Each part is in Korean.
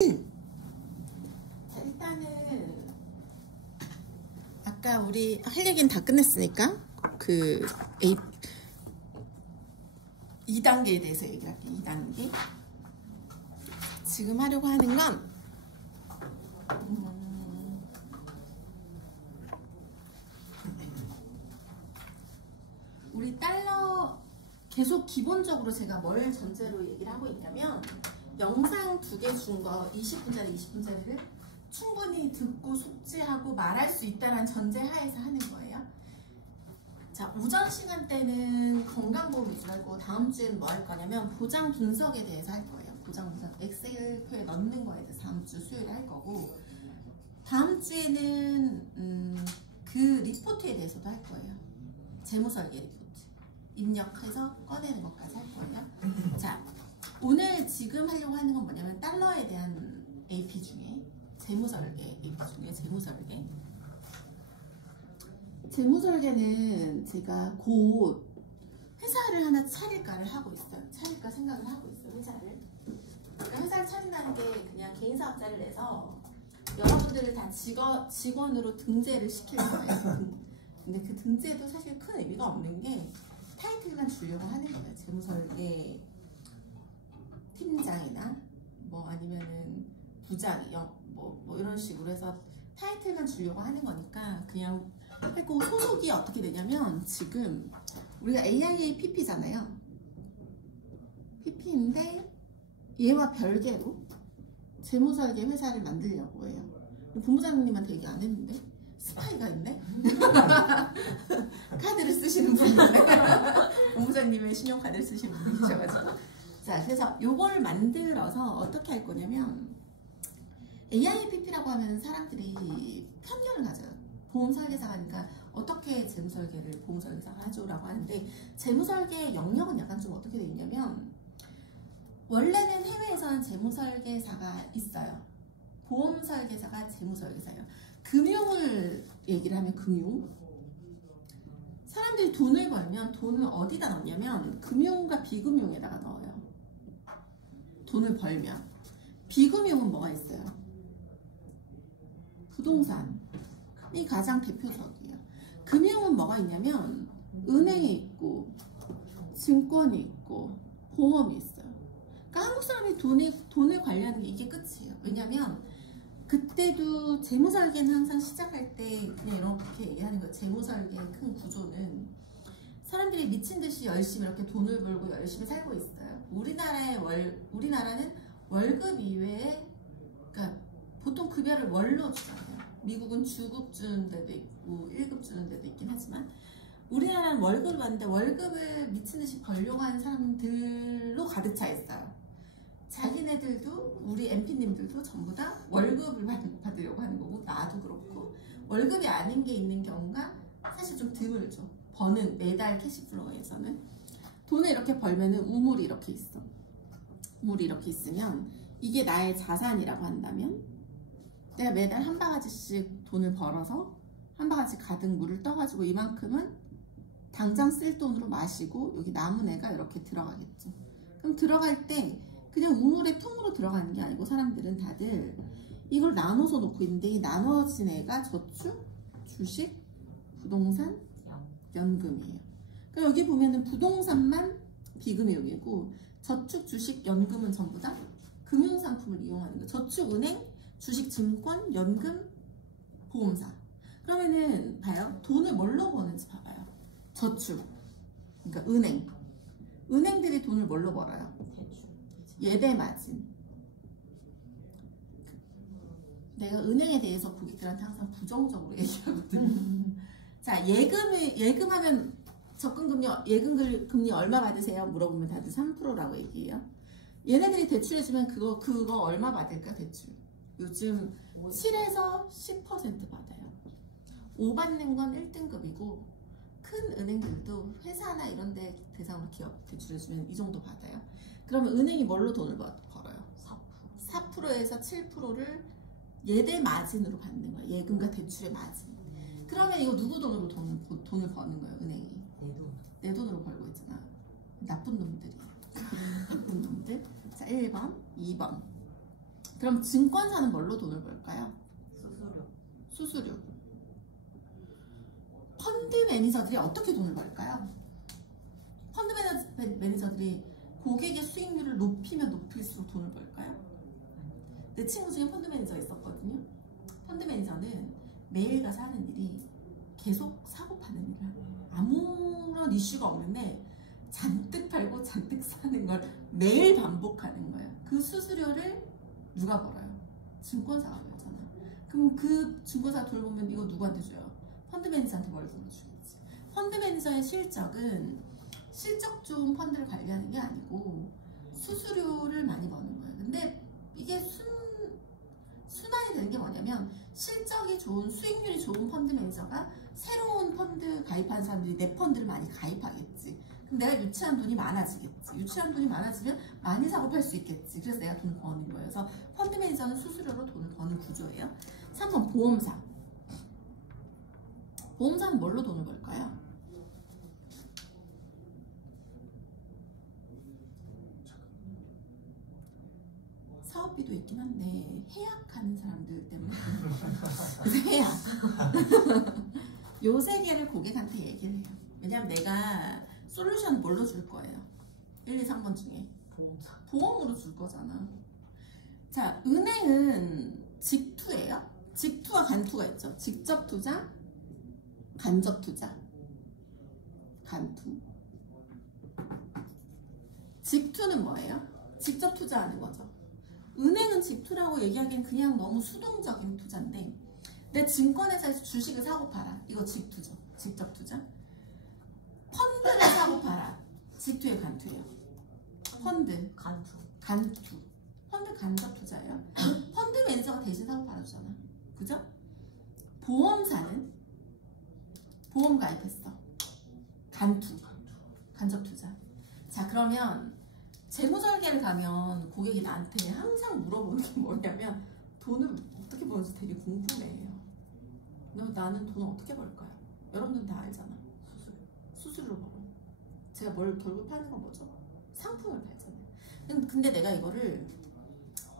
자, 일단은 아까 우리 할 얘기는 다 끝냈으니까 그 2단계에 대해서 얘기할게요. 2단계. 지금 하려고 하는 건 우리 달러 계속 기본적으로 제가 뭘 전제로 얘기를 하고 있냐면 영상 2개 준 거 20분짜리 20분짜리를 충분히 듣고 숙지하고 말할 수 있다는 전제 하에서 하는 거예요. 자, 오전 시간 때는 건강보험 위주로 하고 다음 주에는 뭐 할 거냐면 보장 분석에 대해서 할 거예요. 보장 분석 엑셀표에 넣는 거에 대해서 다음 주 수요일에 할 거고, 다음 주에는 그 리포트에 대해서도 할 거예요. 재무설계 리포트 입력해서 꺼내는 것까지 할 거예요. 자, 오늘 지금 하려고 하는 건 뭐냐면 달러에 대한 AP 중에 재무설계 AP 중에 재무설계는 제가 곧 회사를 하나 차릴까를 하고 있어요. 차릴까 생각을 하고 있어요. 회사를. 그러니까 회사를 차린다는 게 그냥 개인사업자를 내서 여러분들을 다 직원으로 등재를 시킬 거예요. 근데 그 등재도 사실 큰 의미가 없는 게 타이틀만 주려고 하는 거예요. 재무설계 팀장이나 뭐 아니면은 부장, 뭐 이런 식으로 해서 타이틀만 주려고 하는 거니까 그냥 했고, 소속이 어떻게 되냐면 지금 우리가 AIA PP잖아요. PP인데 얘와 별개로 재무설계 회사를 만들려고 해요. 본부장님한테 얘기 안 했는데 스파이가 있네? 카드를 쓰시는 분인데 본부장님의 신용카드를 쓰시는 분이셔가지고, 자, 그래서 요걸 만들어서 어떻게 할 거냐면 AIPP라고 하면 사람들이 편견을 가져요. 보험설계사가 어떻게 재무설계를 보험설계사가 하죠? 라고 하는데, 재무설계 영역은 약간 좀 어떻게 돼 있냐면 원래는 해외에서는 재무설계사가 있어요. 보험설계사가 재무설계사예요. 금융을 얘기를 하면 금융, 사람들이 돈을 벌면 돈을 어디다 넣냐면 금융과 비금융에다가 넣어요. 돈을 벌면. 비금융은 뭐가 있어요? 부동산이 가장 대표적이에요. 금융은 뭐가 있냐면 은행이 있고 증권이 있고 보험이 있어요. 그러니까 한국 사람이 돈을 관리하는 게 이게 끝이에요. 왜냐면 그때도 재무설계는 항상 시작할 때 그냥 이렇게 얘기하는 거예요. 재무설계의 큰 구조는 사람들이 미친 듯이 열심히 이렇게 돈을 벌고 열심히 살고 있어요. 우리나라는 월급 이외에, 그러니까 보통 급여를 월로 주잖아요. 미국은 주급 주는 데도 있고 1급 주는 데도 있긴 하지만 우리나라는 월급을 받는데 월급을 미친 듯이 벌려고 하는 사람들로 가득 차 있어요. 자기네들도, 우리 MP님들도 전부 다 월급을 받으려고 하는 거고, 나도 그렇고, 월급이 아닌 게 있는 경우가 사실 좀 드물죠. 버는 매달 캐시플로우에서는 돈을 이렇게 벌면은 우물이 이렇게 있어. 우물이 이렇게 있으면 이게 나의 자산이라고 한다면 내가 매달 한 바가지씩 돈을 벌어서 한 바가지 가득 물을 떠가지고 이만큼은 당장 쓸 돈으로 마시고 여기 남은 애가 이렇게 들어가겠죠. 그럼 들어갈 때 그냥 우물에 통으로 들어가는 게 아니고 사람들은 다들 이걸 나눠서 놓고 있는데, 이 나눠진 애가 저축, 주식, 부동산, 연금이에요. 그러니까 여기 보면은 부동산만 비금융이고 저축, 주식, 연금은 전부 다 금융상품을 이용하는 거예요. 저축, 은행, 주식, 증권, 연금, 보험사. 그러면은 봐요. 돈을 뭘로 버는지 봐봐요. 저축, 그러니까 은행들이 돈을 뭘로 벌어요? 예대 마진. 내가 은행에 대해서 고객들한테 항상 부정적으로 얘기하거든. 자, 예금하면 예금금리 얼마 받으세요? 물어보면 다들 3%라고 얘기해요. 얘네들이 대출해주면 그거 얼마 받을까? 대출 요즘 7에서 10% 받아요. 5 받는 건 1등급이고 큰 은행들도 회사나 이런 데 대상으로 기업 대출해주면 이 정도 받아요. 그러면 은행이 뭘로 돈을 벌어요? 4%에서 7%를 예대 마진으로 받는 거예요. 예금과 대출의 마진. 그러면 이거 누구 돈으로 돈을 버는 거예요? 은행이. 내 돈으로 벌고 있잖아. 나쁜 놈들이. 나쁜 놈들. 자, 1번, 2번. 그럼 증권사는 뭘로 돈을 벌까요? 수수료. 수수료. 펀드 매니저들이 어떻게 돈을 벌까요? 펀드 매니저들이 고객의 수익률을 높이면 높일수록 돈을 벌까요? 내 친구 중에 펀드 매니저 있었거든요. 펀드 매니저는 매일 가서 하는 일이 계속 사고 파는 일을 하는, 아무런 이슈가 없는데 잔뜩 팔고 잔뜩 사는 걸 매일 반복하는 거예요. 그 수수료를 누가 벌어요? 증권사가 벌잖아. 그럼 그 증권사 돈을 보면 이거 누구한테 줘요? 펀드 매니저한테 월급을 주겠지. 펀드 매니저의 실적은 실적 좋은 펀드를 관리하는 게 아니고 수수료를 많이 버는 거예요. 근데 이게 순환이 되는 게 뭐냐면, 실적이 좋은, 수익률이 좋은 펀드 매니저가 새로운 펀드 가입한 사람들이 내 펀드를 많이 가입하겠지. 그럼 내가 유치한 돈이 많아지겠지. 유치한 돈이 많아지면 많이 사고 팔 수 있겠지. 그래서 내가 돈을 버는 거예요. 그래서 펀드 매니저는 수수료로 돈을 버는 구조예요. 3번 보험사. 보험사는 뭘로 돈을 벌까요? 사업비도 있긴 한데 해약하는 사람들 때문에 그래서 해약. 요 세 개를 고객한테 얘기를 해요. 왜냐면 내가 솔루션 뭘로 줄 거예요? 1, 2, 3번 중에 보험사. 보험으로 줄 거잖아. 자, 은행은 직투예요. 직투와 간투가 있죠. 직접 투자, 간접 투자. 간투. 직투는 뭐예요? 직접 투자하는 거죠. 은행은 직투라고 얘기하기엔 그냥 너무 수동적인 투자인데, 내 증권회사에서 주식을 사고 팔아. 이거 직투죠. 직접 투자. 펀드를 사고 팔아. 직투예요, 간투예요? 펀드. 간투. 간투. 펀드 간접 투자예요. 펀드 매니저가 대신 사고 팔아주잖아. 그죠? 보험사는 보험 가입했어. 간투. 간접 투자. 자, 그러면 재무절개를 가면 고객이 나한테 항상 물어보는 게 뭐냐면, 돈을 어떻게 버는지 되게 궁금해해요. 나는 돈을 어떻게 벌까요? 여러분들 다 알잖아. 수수료로 벌어. 제가 뭘 결국 파는 건 뭐죠? 상품을 팔잖아요. 근데 내가 이거를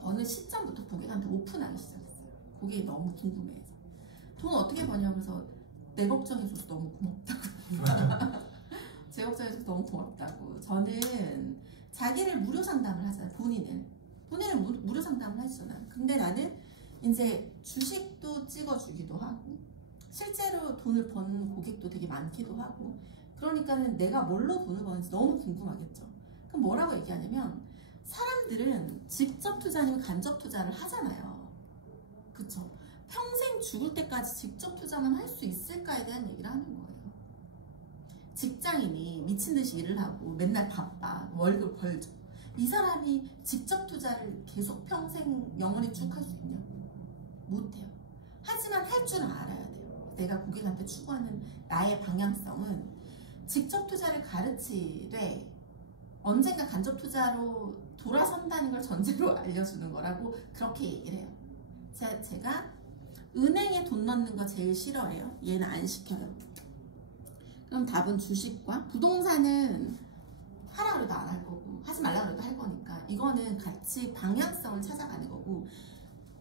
어느 시점부터 고객한테 오픈하기 시작했어요. 고객이 너무 궁금해해서. 돈 어떻게 버냐? 그래서 내 걱정해줘서 너무 고맙다고. 제 걱정해줘서 너무 고맙다고. 저는 자기를 무료 상담을 하잖아요. 본인을 무료 상담을 하잖아. 근데 나는 이제 주식도 찍어주기도 하고, 실제로 돈을 버는 고객도 되게 많기도 하고, 그러니까는 내가 뭘로 돈을 버는지 너무 궁금하겠죠. 그럼 뭐라고 얘기하냐면, 사람들은 직접 투자 아니면 간접 투자를 하잖아요. 그쵸? 평생 죽을 때까지 직접 투자만 할 수 있을까에 대한 얘기를 하는 거예요. 직장인이 미친 듯이 일을 하고 맨날 바빠, 월급 벌죠. 이 사람이 직접 투자를 계속 평생 영원히 쭉 할 수 있냐? 못해요. 하지만 할 줄 알아야 돼요. 내가 고객한테 추구하는 나의 방향성은 직접 투자를 가르치되 언젠가 간접 투자로 돌아선다는 걸 전제로 알려주는 거라고 그렇게 얘기를 해요. 제가 은행에 돈 넣는 거 제일 싫어해요. 얘는 안 시켜요. 그럼 답은 주식과 부동산은 하라 그래도 안 할 거고, 하지 말라 그래도 할 거니까 이거는 같이 방향성을 찾아가는 거고,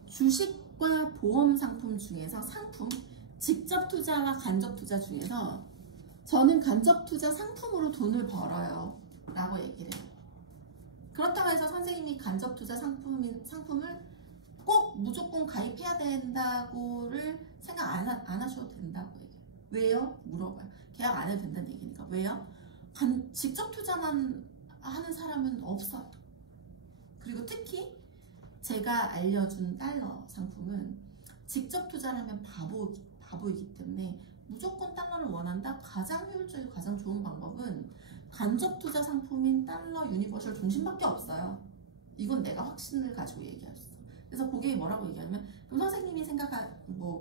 주식과 보험 상품 중에서 상품, 직접 투자와 간접 투자 중에서 저는 간접 투자 상품으로 돈을 벌어요 라고 얘기를 해요. 그렇다고 해서 선생님이 간접 투자 상품을 꼭 무조건 가입해야 된다고를 생각 안 하셔도 된다고 얘기해요. 왜요? 물어봐요. 계약 안 해도 된다는 얘기니까. 왜요? 직접 투자만 하는 사람은 없어요. 그리고 특히 제가 알려준 달러 상품은 직접 투자를 하면 바보이기 때문에 무조건 달러를 원한다? 가장 효율적이고 가장 좋은 방법은 간접 투자 상품인 달러 유니버셜 중심밖에 없어요. 이건 내가 확신을 가지고 얘기했어. 그래서 고객이 뭐라고 얘기하냐면, 그럼 선생님이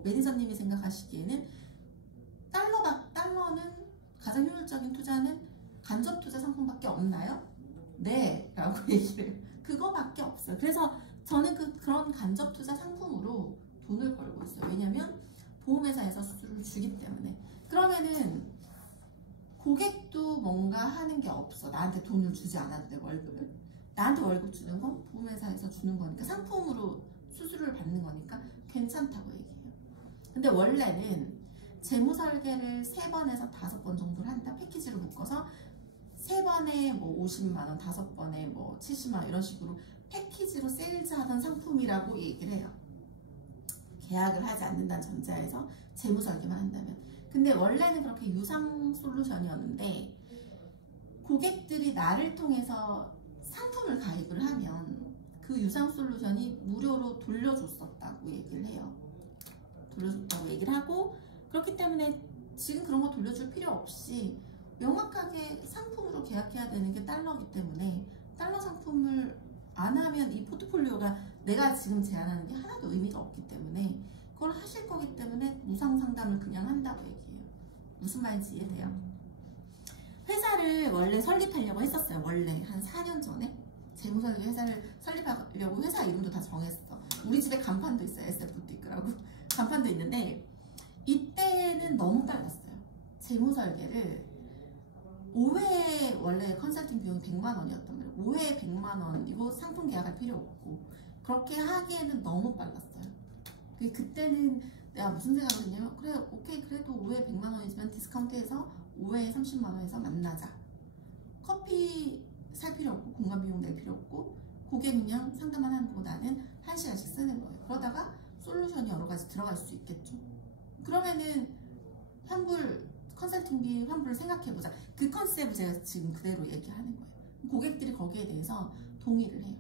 매니저님이 생각하시기에는 달러는 가장 효율적인 투자는 간접 투자 상품밖에 없나요? 네 라고 얘기를 해요. 그거밖에 없어요. 그래서 저는 그런 간접 투자 상품으로 돈을 벌고 있어요. 왜냐면 보험회사에서 수수료를 주기 때문에. 그러면은 고객도 뭔가 하는 게 없어. 나한테 돈을 주지 않아도 돼, 월급을. 나한테 월급 주는 건 보험회사에서 주는 거니까 상품으로 수수료를 받는 거니까 괜찮다고 얘기해요. 근데 원래는 재무설계를 3번에서 5번 정도를 한다. 패키지로 묶어서 3번에 뭐 50만원, 5번에 뭐 70만원 이런 식으로 패키지로 세일즈하던 상품이라고 얘기를 해요. 계약을 하지 않는다는 전제하에서 재무설계만 한다면. 근데 원래는 그렇게 유상 솔루션이었는데 고객들이 나를 통해서 상품을 가입을 하면 그 유상 솔루션이 무료로 돌려줬었다고 얘기를 해요. 돌려줬다고 얘기를 하고, 그렇기 때문에 지금 그런 거 돌려줄 필요 없이 명확하게 상품으로 계약해야 되는 게 달러기 때문에 달러 상품을 안 하면 이 포트폴리오가 내가 지금 제안하는 게 하나도 의미가 없기 때문에 그걸 하실 거기 때문에 무상 상담을 그냥 한다고 얘기해요. 무슨 말인지 이해돼요? 회사를 원래 설립하려고 했었어요. 원래 한 4년 전에 재무설계 회사를 설립하려고 회사 이름도 다 정했어. 우리 집에 간판도 있어요. SF부티크라고 간판도 있는데 이때는 너무 빨랐어요. 재무설계를 5회 원래 컨설팅 비용이 100만 원이었단 말이에요. 5회에 100만 원이고 상품 계약할 필요 없고 그렇게 하기에는 너무 빨랐어요. 그때는 내가 무슨 생각을 했냐면 그래 오케이 그래도 5회에 100만 원이지만 디스카운트해서 5회에 30만 원에서 만나자. 커피 살 필요 없고 공간 비용 낼 필요 없고 고객은요 상담만 하는 거고 나는 1시간씩 쓰는 거예요. 그러다가 솔루션이 여러 가지 들어갈 수 있겠죠. 그러면은 환불 컨설팅비 환불을 생각해보자. 그 컨셉을 제가 지금 그대로 얘기하는 거예요. 고객들이 거기에 대해서 동의를 해요.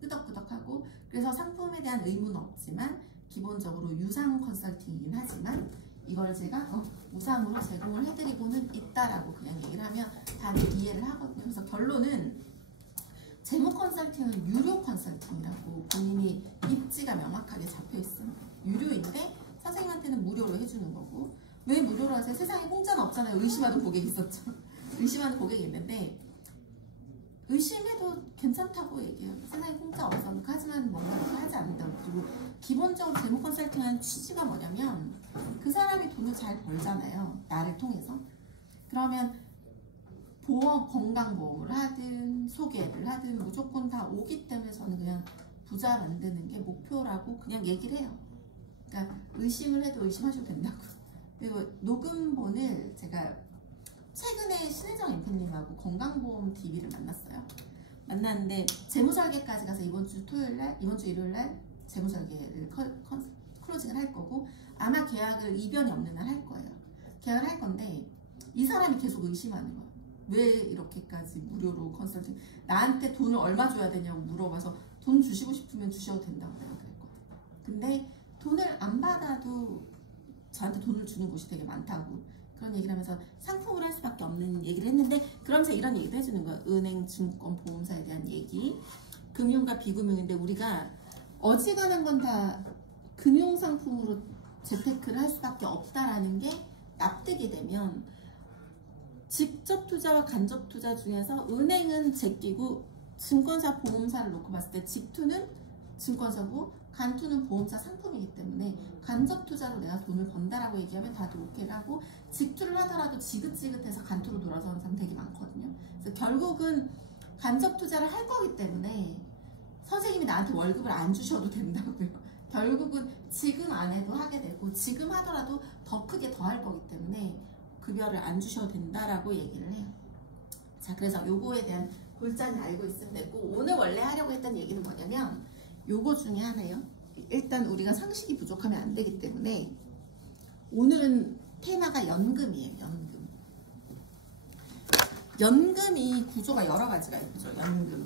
끄덕끄덕하고. 그래서 상품에 대한 의무는 없지만 기본적으로 유상 컨설팅이긴 하지만 이걸 제가 무상으로 제공을 해드리고는 있다라고 그냥 얘기를 하면 다들 이해를 하거든요. 그래서 결론은 재무 컨설팅은 유료 컨설팅이라고 본인이 입지가 명확하게 잡혀 있습니다. 유료인데 선생님한테는 무료로 해주는 거고. 왜 무료로 하세요? 세상에 공짜는 없잖아요. 의심하는 고객이 있었죠. 의심하는 고객이 있는데 의심해도 괜찮다고 얘기해요. 세상에 공짜 없어. 하지만 뭔가 이렇게 하지 않는다고. 그리고 기본적으로 재무 컨설팅하는 취지가 뭐냐면 그 사람이 돈을 잘 벌잖아요. 나를 통해서. 그러면 보험, 건강보험을 하든 소개를 하든 무조건 다 오기 때문에 저는 그냥 부자 만드는 게 목표라고 그냥 얘기를 해요. 그러니까 의심을 해도 의심하셔도 된다고. 그리고 녹음본을 제가 최근에 신혜정 엠프님하고 건강보험 DB를 만났어요. 만났는데 재무설계까지 가서 이번 주 토요일날, 이번 주 일요일날 재무설계를 클로징을 할 거고 아마 계약을 이변이 없는 날 할 거예요. 계약을 할 건데 이 사람이 계속 의심하는 거예요. 왜 이렇게까지 무료로 컨설팅 나한테 돈을 얼마 줘야 되냐고 물어봐서 돈 주시고 싶으면 주셔도 된다고 내가 그랬거든. 근데 돈을 안 받아도 저한테 돈을 주는 곳이 되게 많다고 그런 얘기를 하면서 상품을 할 수밖에 없는 얘기를 했는데 그러면서 이런 얘기도 해주는 거예요. 은행, 증권, 보험사에 대한 얘기. 금융과 비금융인데 우리가 어지간한 건 다 금융상품으로 재테크를 할 수밖에 없다라는 게 납득이 되면 직접 투자와 간접 투자 중에서 은행은 제끼고 증권사, 보험사를 놓고 봤을 때 직투는 증권사고 간투는 보험사 상품이기 때문에 간접 투자로 내가 돈을 번다라고 얘기하면 다들 오케이를 하고 직투를 하더라도 지긋지긋해서 간투로 돌아서는 사람 되게 많거든요. 그래서 결국은 간접 투자를 할 거기 때문에 선생님이 나한테 월급을 안 주셔도 된다고요. 결국은 지금 안 해도 하게 되고 지금 하더라도 더 크게 더 할 거기 때문에 급여를 안 주셔도 된다라고 얘기를 해요. 자, 그래서 요거에 대한 골자는 알고 있으면 되고 오늘 원래 하려고 했던 얘기는 뭐냐면 요거 중에 하나요. 일단 우리가 상식이 부족하면 안 되기 때문에 오늘은 테마가 연금이에요. 연금. 연금이 구조가 여러 가지가 있죠. 연금.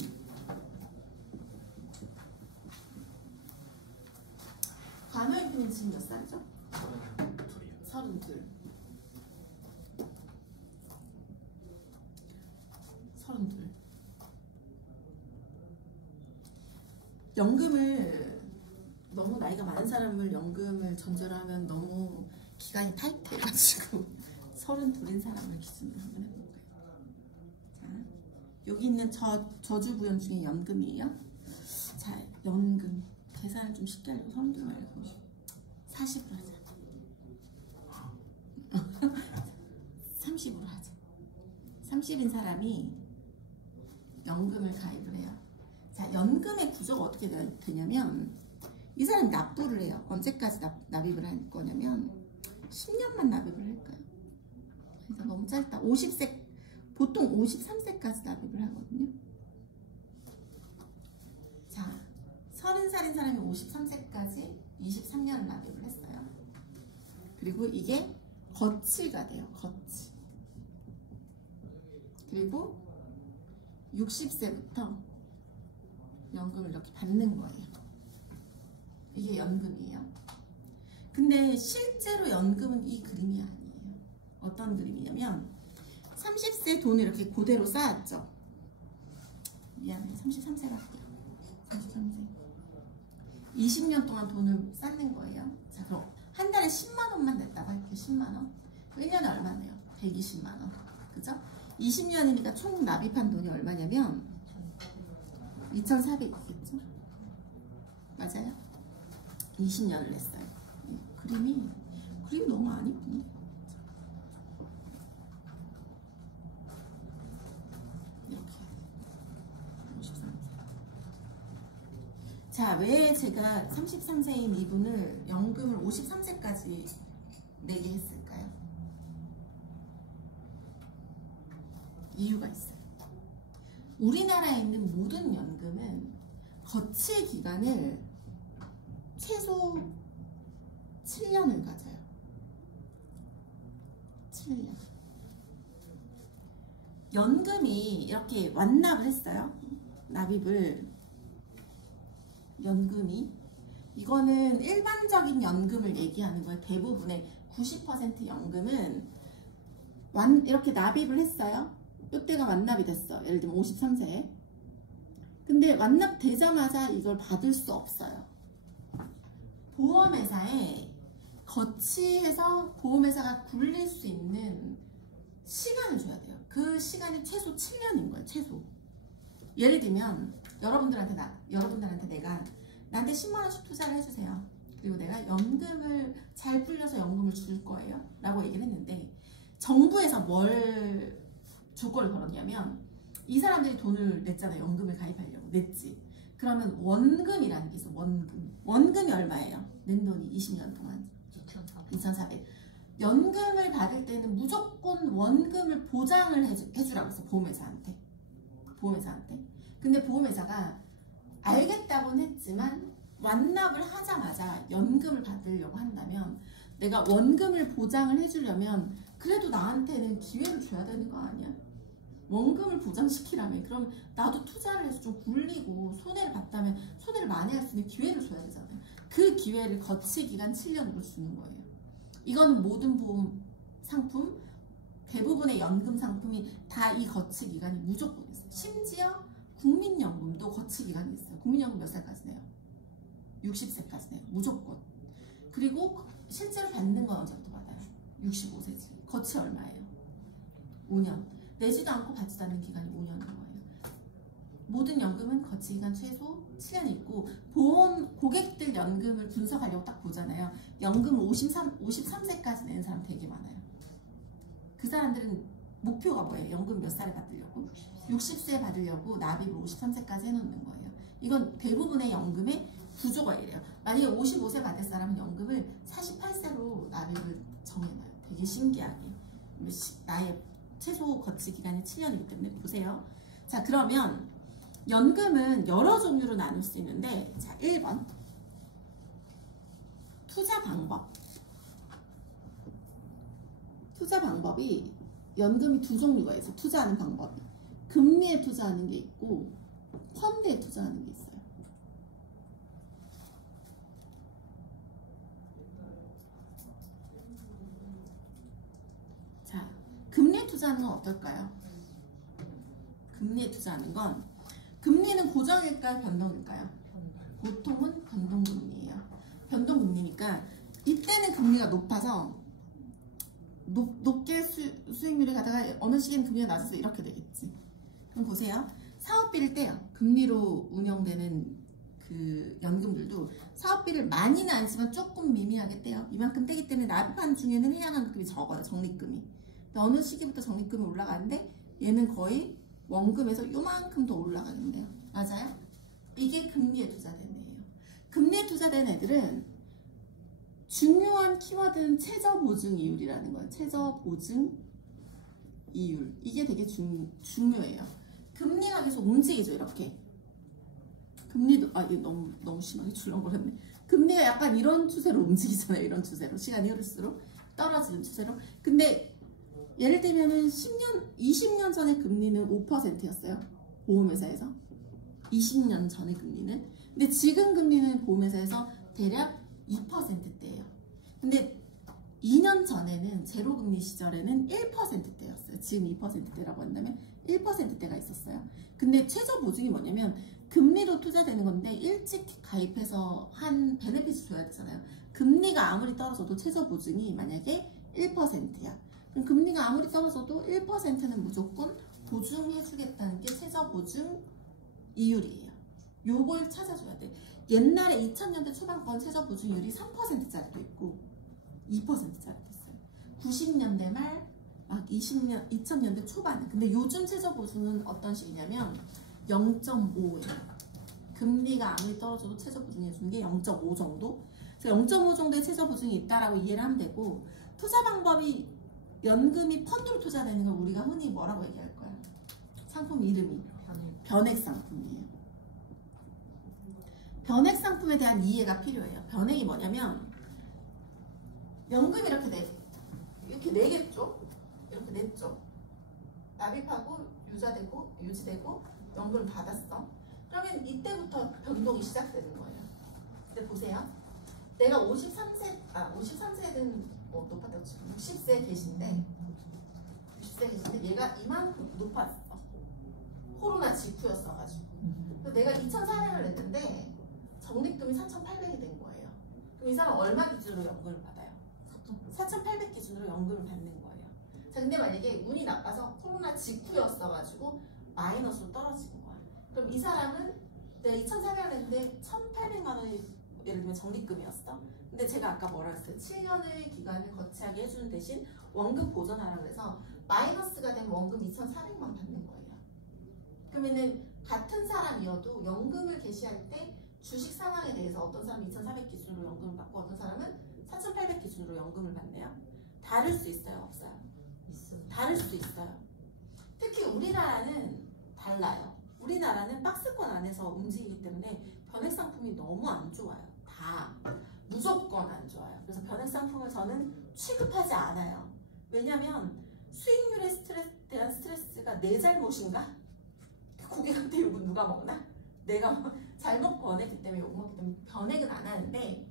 관호연금은 지금 몇 살이죠? 32. 32. 연금을 너무 나이가 많은 사람을 연금을 전제로 하면 너무 기간이 타이트해가지고 32인 사람을 기준으로 한번 해볼까요? 자, 여기 있는 저주부연 중에 연금이에요. 자, 연금 계산을 좀 쉽게 하려고 32 말고 40으로 하자. 30으로 하자. 30인 사람이 연금을 가입을 해요. 자, 연금의 구조가 어떻게 되냐면 이 사람이 납부를 해요. 언제까지 납입을 할 거냐면 10년만 납입을 할까요? 그래서 너무 짧다. 50세, 보통 53세까지 납입을 하거든요. 자, 30살인 사람이 53세까지 23년을 납입을 했어요. 그리고 이게 거치가 돼요. 거치. 그리고 60세부터 연금을 이렇게 받는 거예요. 이게 연금이에요. 근데 실제로 연금은 이 그림이 아니에요. 어떤 그림이냐면 30세 돈을 이렇게 그대로 쌓았죠. 미안해요. 33세로 할게요. 33세. 20년 동안 돈을 쌓는 거예요. 자, 그럼 한 달에 10만 원만 냈다고 할게요. 10만 원. 1년에 얼마네요? 120만 원. 그죠? 20년이니까 총 납입한 돈이 얼마냐면 2,400이겠죠? 맞아요? 20년을 냈어요. 그림이 너무 안 이쁜데? 이렇게 53세. 자, 왜 제가 33세인 이분을 연금을 53세까지 내게 했을까요? 이유가 있어요. 우리나라에 있는 모든 연금은 거치 기간을 최소 7년을 가져요. 7년. 연금이 이렇게 완납을 했어요. 납입을. 연금이. 이거는 일반적인 연금을 얘기하는 거예요. 대부분의 90% 연금은 이렇게 납입을 했어요. 이때가 완납이 됐어. 예를 들면 53세. 근데 완납되자마자 이걸 받을 수 없어요. 보험회사에 거치해서 보험회사가 굴릴 수 있는 시간을 줘야 돼요. 그 시간이 최소 7년인 거예요. 최소. 예를 들면 여러분들한테 내가 나한테 10만 원씩 투자를 해주세요. 그리고 내가 연금을 잘 불려서 연금을 줄 거예요. 라고 얘기를 했는데 정부에서 뭘 조건을 걸었냐면 이 사람들이 돈을 냈잖아요. 연금을 가입하려고. 냈지. 그러면 원금이라는 게 있어. 원금이 얼마예요? 낸 돈이 20년 동안 2,400. 연금을 받을 때는 무조건 원금을 보장을 해주라고 했어. 보험회사한테. 근데 보험회사가 알겠다고는 했지만 완납을 하자마자 연금을 받으려고 한다면 내가 원금을 보장을 해주려면 그래도 나한테는 기회를 줘야 되는 거 아니야? 원금을 보장시키라면 그럼 나도 투자를 해서 좀 굴리고 손해를 봤다면 손해를 많이 할 수 있는 기회를 줘야 되잖아요. 그 기회를 거치 기간 7년으로 주는 거예요. 이거는 모든 보험 상품, 대부분의 연금 상품이 다 이 거치 기간이 무조건 있어요. 심지어 국민연금도 거치 기간이 있어요. 국민연금 몇 살까지 내요? 60세까지 내요. 무조건. 그리고 실제로 받는 건 언제부터 받아요? 65세지. 거치 얼마예요? 5년. 내지도 않고 받지도 않는 기간이 5년인 거예요. 모든 연금은 거치 기간 최소 7년이 있고 보험 고객들 연금을 분석하려고 딱 보잖아요. 연금을 53세까지 내는 사람 되게 많아요. 그 사람들은 목표가 뭐예요? 연금 몇 살에 받으려고? 60세에 받으려고 납입을 53세까지 해놓는 거예요. 이건 대부분의 연금의 구조가 이래요. 만약에 55세 받을 사람은 연금을 48세로 납입을 정해놔요. 되게 신기하게. 나의 최소 거치 기간이 7년이기 때문에 보세요. 자, 그러면 연금은 여러 종류로 나눌 수 있는데, 자, 1번 투자 방법. 투자 방법이 연금이 두 종류가 있어요. 투자하는 방법이 금리에 투자하는 게 있고 펀드에 투자하는 게 있어요. 자, 금리에 투자하는 건 어떨까요? 금리에 투자하는 건 금리는 고정일까요? 변동일까요? 보통은 변동금리예요. 변동금리니까 이때는 금리가 높아서 높게 수익률이 가다가 어느 시기엔 금리가 낮아서 이렇게 되겠지. 그럼 보세요. 사업비를 떼요. 금리로 운영되는 그 연금들도 사업비를 많이는 않지만 조금 미미하게 떼요. 이만큼 떼기 때문에 납입한 중에는 해당하는 금이 적어요. 적립금이. 근데 어느 시기부터 적립금이 올라가는데 얘는 거의 원금에서 요만큼 더 올라가겠네요. 맞아요? 이게 금리에 투자된 애예요. 금리에 투자된 애들은 중요한 키워드는 최저 보증 이율이라는 거예요. 최저 보증 이율. 이게 되게 중요해요. 금리가 계속 움직이죠. 이렇게. 금리도 이거 너무 심하게 출렁거렸네. 금리가 약간 이런 추세로 움직이잖아요. 이런 추세로. 시간이 흐를수록 떨어지는 추세로. 근데 예를 들면은 20년 전에 금리는 5%였어요. 보험회사에서. 20년 전의 금리는. 근데 지금 금리는 보험회사에서 대략 2%대예요. 근데 2년 전에는 제로금리 시절에는 1%대였어요. 지금 2%대라고 한다면 1%대가 있었어요. 근데 최저 보증이 뭐냐면 금리로 투자되는 건데 일찍 가입해서 한 베네핏을 줘야 되잖아요. 금리가 아무리 떨어져도 최저 보증이 만약에 1%야. 그럼 금리가 아무리 떨어져도 1%는 무조건 보증해주겠다는 게 최저 보증 이율이에요. 요걸 찾아줘야 돼. 옛날에 2000년대 초반 건 최저 보증률이 3%짜리도 있고 2%짜리도 있어요. 90년대 말, 막 2000년대 초반. 근데 요즘 최저 보증은 어떤 식이냐면 0.5예요. 금리가 아무리 떨어져도 최저 보증해주는 게 0.5 정도? 그래서 0.5 정도의 최저 보증이 있다라고 이해를 하면 되고, 투자 방법이 연금이 펀드로 투자되는 걸 우리가 흔히 뭐라고 얘기할 거야? 상품 이름이 변액 상품이에요. 변액 상품에 대한 이해가 필요해요. 변액이 뭐냐면 연금이 이렇게 네 개죠? 이렇게 냈죠? 납입하고 유지되고 연금을 받았어. 그러면 이때부터 변동이 시작되는 거예요. 근데 보세요. 내가 53세든 높았다고 치고 60세 계신데 얘가 이만큼 높았어. 코로나 직후였어가지고. 그래서 내가 2,400을 냈는데 적립금이 4,800이 된 거예요. 그럼 이 사람 얼마 기준으로 연금을 받아요? 4,800 기준으로 연금을 받는 거예요. 자, 근데 만약에 운이 나빠서 코로나 직후였어가지고 마이너스로 떨어지는 거야. 그럼 이 사람은 내가 2,400을 냈는데 1,800만 원이 예를 들면 적립금이었어. 근데 제가 아까 뭐라 했어요? 7년의 기간을 거치하게 해주는 대신 원금 보전하라고 해서 마이너스가 된 원금 2,400만 받는 거예요. 그러면은 같은 사람이어도 연금을 개시할 때 주식 상황에 대해서 어떤 사람은 2,400 기준으로 연금을 받고 어떤 사람은 4,800 기준으로 연금을 받네요. 다를 수 있어요? 없어요? 있어요. 다를 수 있어요. 특히 우리나라는 달라요. 우리나라는 박스권 안에서 움직이기 때문에 변액 상품이 너무 안 좋아요. 다 무조건 안 좋아요. 그래서 변액 상품을 저는 취급하지 않아요. 왜냐면 수익률에 대한 스트레스가 내 잘못인가? 고객한테 욕은 누가 먹나? 내가 잘못 권했기 때문에 욕 먹기 때문에 변액은 안 하는데,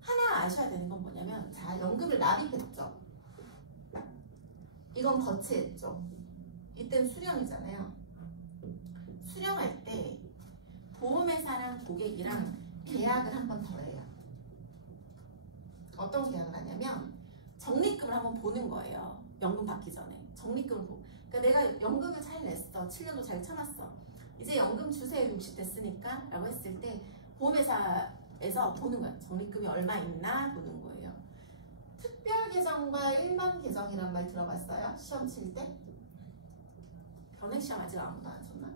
하나 아셔야 되는 건 뭐냐면, 자, 연금을 납입했죠. 이건 거치했죠. 이때는 수령이잖아요. 수령할 때 보험회사랑 고객이랑 계약을 한 번 더 해요. 어떤 계약을 하냐면 적립금을 한번 보는 거예요. 연금 받기 전에 적립금을 보고. 그러니까 내가 연금을 잘 냈어. 7년도 잘 참았어. 이제 연금 주세요. 60 됐으니까 라고 했을 때 보험회사에서 보는 거예요. 적립금이 얼마 있나 보는 거예요. 특별계정과 일반 계정이란 말 들어봤어요? 시험 칠 때? 변액시험 아직 아무도 안 쳤나?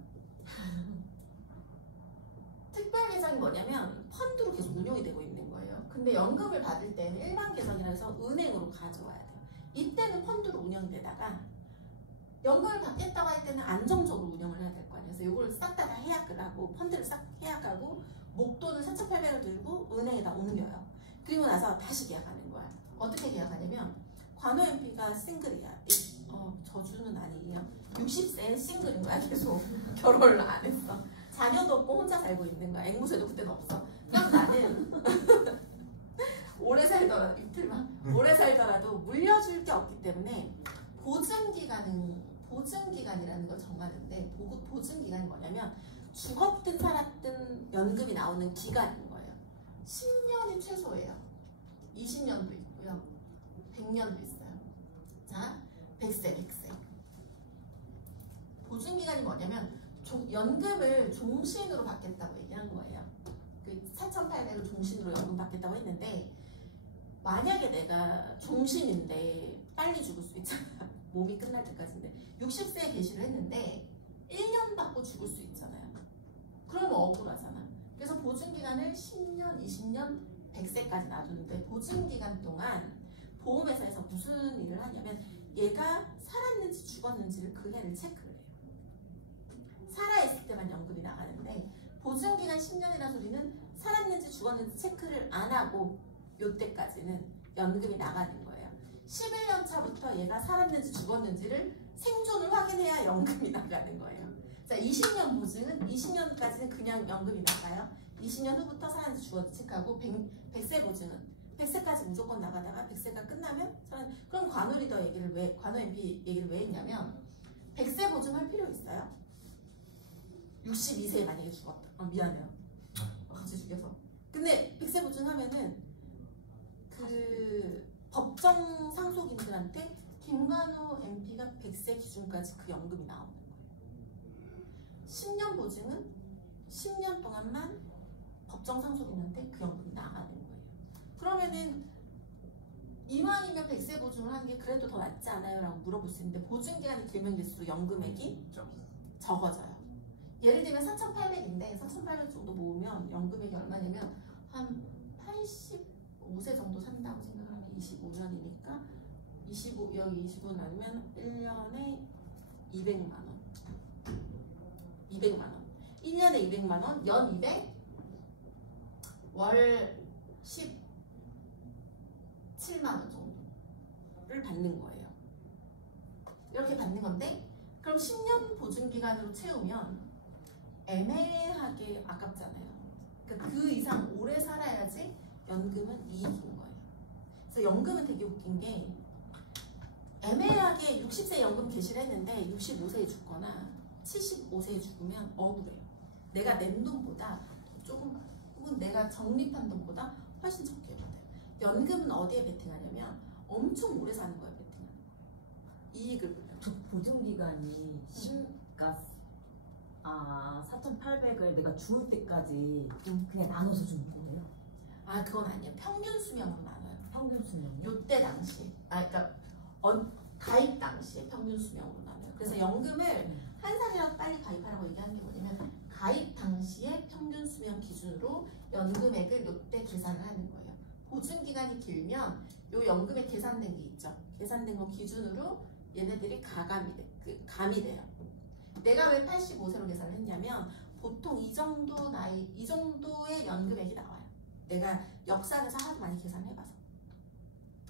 특별계정이 뭐냐면 펀드로 계속 운용이 되고 있는 거예요. 근데 연금을 받을 때는 일반 계정이라 해서 은행으로 가져와야 돼요. 이때는 펀드로 운영되다가 연금을 받겠다고 할 때는 안정적으로 운영을 해야 될 거 아니에요. 그래서 이걸 싹 다 해약을 하고 펀드를 싹 해약하고 목돈은 4,800을 들고 은행에다 옮겨요. 그리고 나서 다시 계약하는 거야. 어떻게 계약하냐면 관호연비가 싱글이야. 저주는 아니에요. 60세엔 싱글인 거야. 계속 결혼을 안 했어. 자녀도 없고 혼자 살고 있는 거야. 앵무새도 그때는 없어. 그럼 나는 오래 살더라도 이틀만 오래 살더라도 물려줄 게 없기 때문에 보증기간이라는 걸 정하는데, 보증기간이 뭐냐면 죽었든 살았든 연금이 나오는 기간인 거예요. 10년이 최소예요. 20년도 있고요. 100년도 있어요. 자, 100세. 보증기간이 뭐냐면 연금을 종신으로 받겠다고 얘기한 거예요. 그 4,800을 종신으로 연금 받겠다고 했는데, 만약에 내가 종신인데 빨리 죽을 수 있잖아. 몸이 끝날 때까지인데 60세에 개시를 했는데 1년 받고 죽을 수 있잖아요. 그럼 억울하잖아. 그래서 보증기간을 10년, 20년, 100세까지 놔두는데 보증기간 동안 보험회사에서 무슨 일을 하냐면 얘가 살았는지 죽었는지를 그 해를 체크를 해요. 살아있을 때만 연금이 나가는데 보증기간 10년이라는 소리는 살았는지 죽었는지 체크를 안 하고 요때까지는 연금이 나가는 거예요. 11년 차부터 얘가 살았는지 죽었는지를 생존을 확인해야 연금이 나가는 거예요. 자, 20년 보증은 20년까지는 그냥 연금이 나가요. 20년 후부터 살았는지 죽었는지 체크하고 100세 보증은 100세까지 무조건 나가다가 100세가 끝나면 그럼 관우리더 얘기를 왜 관우MP 얘기를 왜 했냐면 100세 보증할 필요 있어요. 62세에 만약에 죽었다. 미안해요. 갑자기 죽여서. 근데 100세 보증하면은 그 법정 상속인들한테 김관우 MP가 100세 기준까지 그 연금이 나오는 거예요. 10년 보증은 10년 동안만 법정 상속인한테 그 연금이 나가는 거예요. 그러면은 이왕이면 100세 보증을 하는 게 그래도 더 낫지 않아요? 라고 물어볼 수 있는데 보증기간이 길면 길수록 연금액이 적어져요. 예를 들면 4,800인데 4,800 정도 모으면 연금액이 얼마냐면 한 85세 정도 산다고 생각하면 25년이니까 25 여기 25 나누면 1년에 200만 원. 200만 원. 1년에 200만 원, 연 200, 월 17만 원 정도를 받는 거예요. 이렇게 받는 건데 그럼 10년 보증기간으로 채우면 애매하게 아깝잖아요. 그러니까 그 이상 오래 살아야지 연금은 이익인 거예요. 그래서 연금은 되게 웃긴 게 애매하게 60세 연금 개시를 했는데 65세에 죽거나 75세에 죽으면 억울해요. 내가 낸 돈보다 조금 혹은 내가 적립한 돈보다 훨씬 적게 받아요. 연금은 어디에 베팅하냐면 엄청 오래 사는 거에 베팅하는 거예요. 이익을 보면. 보증기간이 4,800을 내가 죽을 때까지 그냥 나눠서 주는 거예요? 아, 그건 아니에요. 평균 수명으로 나눠요. 평균 수명이요? 요때 당시. 그러니까 가입 당시에 평균 수명으로 나눠요. 그래서 연금을 한 살이라도 빨리 가입하라고 얘기하는 게 뭐냐면 가입 당시에 평균 수명 기준으로 연금액을 요때 계산을 하는 거예요. 보증기간이 길면 요 연금액 계산된 게 있죠. 계산된 거 기준으로 얘네들이 감이 돼요. 내가 왜 85세로 계산을 했냐면 보통 이 정도 나이, 이 정도의 연금액이 나와요. 내가 역사에서 하도 많이 계산해봐서.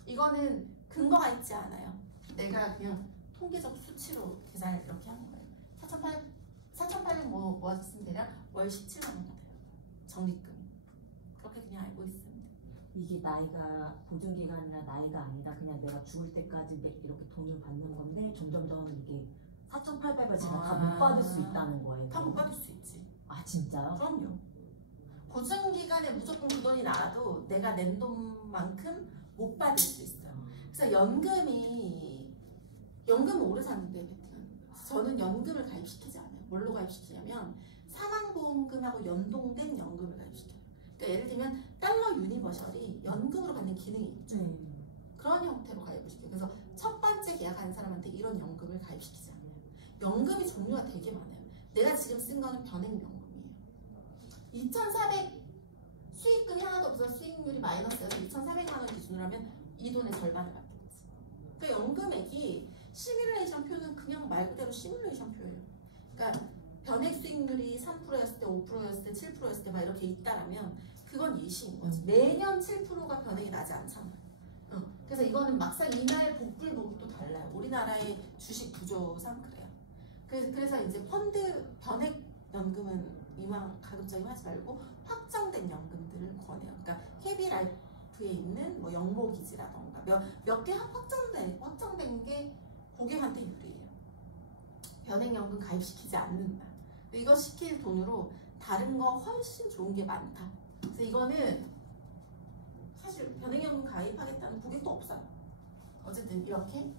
이거는 근거가 있지 않아요. 내가 그냥 통계적 수치로 계산을 이렇게 한 거예요. 4,800 모아줬으면 대략 월 17만 원 받아요. 적립금이. 그렇게 그냥 알고 있습니다. 이게 나이가 보증기간이나 나이가 아니라 그냥 내가 죽을 때까지 이렇게 돈을 받는 건데 점점점 이게 4,800을 제가 다 못 받을 수 있다는 거예요. 다 못 받을 수 있지. 아 진짜요? 그럼요. 보증기간에 무조건 그 돈이 나와도 내가 낸 돈만큼 못 받을 수 있어요. 그래서 연금은 오래 사는데 베팅하는 거예요. 저는 연금을 가입시키지 않아요. 뭘로 가입시키냐면 사망보험금하고 연동된 연금을 가입시켜요. 그러니까 예를 들면 달러 유니버셜이 연금으로 받는 기능이 있죠. 그런 형태로 가입을 시켜요. 그래서 첫 번째 계약하는 사람한테 이런 연금을 가입시키지 않아요. 연금이 종류가 되게 많아요. 내가 지금 쓴 거는 변액연금이에요. 2,400 수익금이 하나도 없어서 수익률이 마이너스여서 2,400만 원 기준으로 하면 이 돈의 절반을 받겠지. 그러니까 연금액이 시뮬레이션 표는 그냥 말 그대로 시뮬레이션 표예요. 그러니까 변액 수익률이 3%였을 때, 5%였을 때, 7%였을 때 막 이렇게 있다라면 그건 일시인 거지. 매년 7%가 변액이 나지 않잖아요. 그래서 이거는 막상 이날 복불복도 달라요. 우리나라의 주식 구조상 그래요. 그래서 이제 펀드 변액 연금은 이왕 가급적이면 하지 말고 확정된 연금들을 권해요. 그러니까 KB라이프에 있는 뭐 영모기지라던가 몇 개 확정된 게 고객한테 유리해요. 변액연금 가입시키지 않는다. 이거 시킬 돈으로 다른 거 훨씬 좋은 게 많다. 그래서 이거는 사실 변액연금 가입하겠다는 고객도 없어요. 어쨌든 이렇게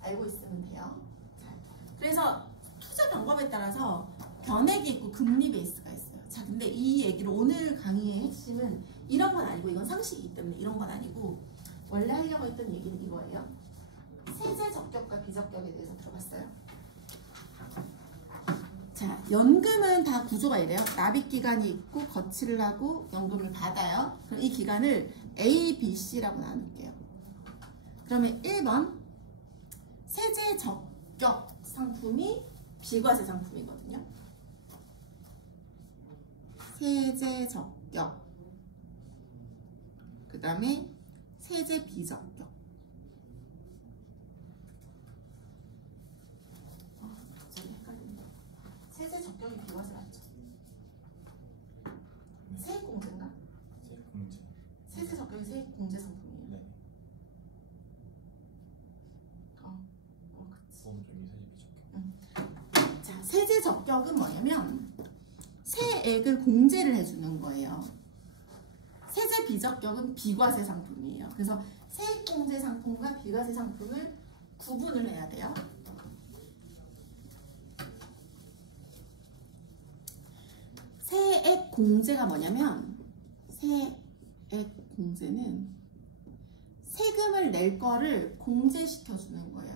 알고 있으면 돼요. 자, 그래서 투자 방법에 따라서 변액이 있고 금리 베이스가 있어요. 자, 근데 이 얘기를 오늘 강의의 핵심은 이런 건 아니고 이건 상식이기 때문에 이런 건 아니고 원래 하려고 했던 얘기는 이거예요. 세제 적격과 비적격에 대해서 들어봤어요? 자, 자, 연금은 다 구조가 이래요. 납입 기간이 있고 거치를 하고 연금을 받아요. 그럼 이 기간을 A, B, C라고 나눌게요. 그러면 1번 세제 적격 상품이 비과세 상품이거든요. 세제 적격. 그 다음에 세제 비적격. 갑자기 헷갈린다. 세제 적격이 비과세 맞죠? 세액공제인가? 세액공제. 세제 적격이 세액공제 상품이에요. 네. 그치. 보험 쪽이 세제 비적격. 자, 세제 적격은 뭐냐면 세액을 공제를 해주는 거예요. 세제 비적격은 비과세 상품이에요. 그래서 세액공제 상품과 비과세 상품을 구분을 해야 돼요. 세액공제가 뭐냐면 세액공제는 세금을 낼 거를 공제시켜주는 거예요.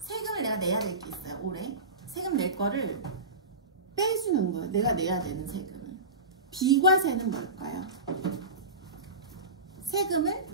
세금을 내가 내야 될 게 있어요. 올해 세금 낼 거를 빼주는 거예요. 내가 내야 되는 세금을. 비과세는 뭘까요? 세금을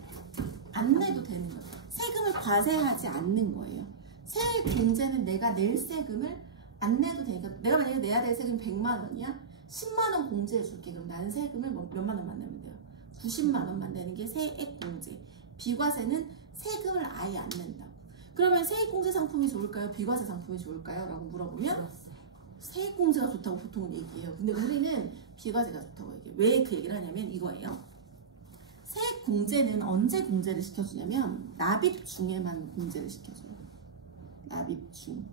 안 내도 되는 거예요. 세금을 과세하지 않는 거예요. 세액공제는 내가 낼 세금을 안 내도 되니까 내가 만약에 내야 될 세금이 100만 원이야? 10만 원 공제해 줄게. 그럼 나는 세금을 몇만 원만 내면 돼요. 90만 원만 내는 게 세액공제. 비과세는 세금을 아예 안 낸다고. 그러면 세액공제 상품이 좋을까요? 비과세 상품이 좋을까요? 라고 물어보면 세액공제가 좋다고 보통은 얘기해요. 근데 우리는 비과세가 좋다고 얘기해요. 왜 그 얘기를 하냐면 이거예요. 세액공제는 언제 공제를 시켜주냐면 납입 중에만 공제를 시켜줘요. 납입 중.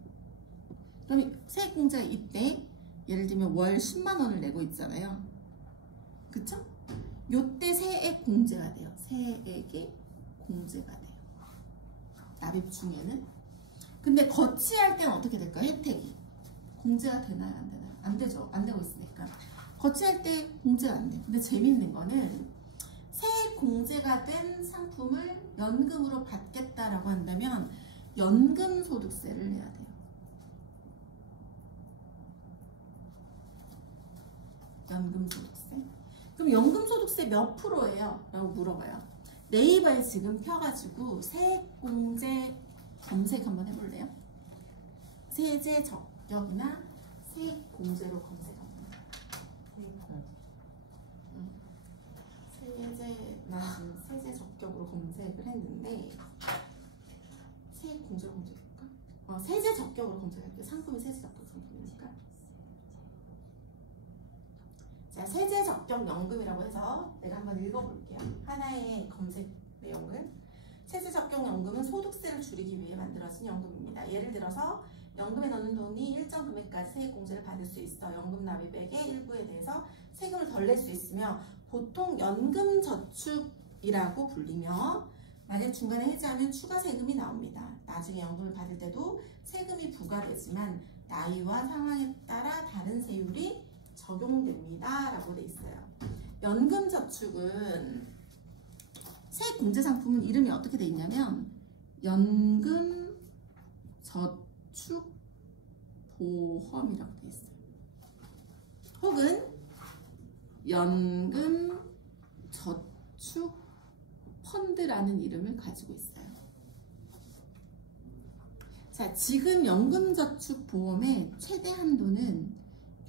그럼 세액공제가 이때 예를 들면 월 10만 원을 내고 있잖아요. 그쵸? 요때 세액공제가 돼요. 세액이 공제가 돼요. 납입 중에는. 근데 거치할 때는 어떻게 될까요? 혜택이. 공제가 되나요? 안 되나요? 안 되죠. 안 되고 있으니까. 거치할 때 공제가 안 돼요. 근데 재밌는 거는 세액 공제가 된 상품을 연금으로 받겠다라고 한다면 연금소득세를 내야 돼요. 연금소득세. 그럼 연금소득세 몇 프로예요? 라고 물어봐요. 네이버에 지금 펴가지고 세액공제 검색 한번 해볼래요? 세제 적격이나 세액공제로 검색합니다. 세제 적격으로 검색을 했는데 세액공제로 검색할까? 세제 적격으로 검색할게요. 상품이 세제 적격 상품이니까. 자, 세제 적격 연금이라고 해서 내가 한번 읽어볼게요. 하나의 검색 내용을. 세제 적격 연금은 소득세를 줄이기 위해 만들어진 연금입니다. 예를 들어서 연금에 넣는 돈이 일정 금액까지 세액공제를 받을 수 있어 연금 납입액의 일부에 대해서 세금을 덜 낼 수 있으며 보통 연금저축이라고 불리며 만약 중간에 해지하면 추가 세금이 나옵니다. 나중에 연금을 받을 때도 세금이 부과되지만 나이와 상황에 따라 다른 세율이 적용됩니다. 라고 돼 있어요. 연금저축은 세액공제 상품은 이름이 어떻게 돼 있냐면 연금저축보험이라고 돼 있어요. 혹은 연금저축펀드라는 이름을 가지고 있어요. 자, 지금 연금저축보험의 최대 한도는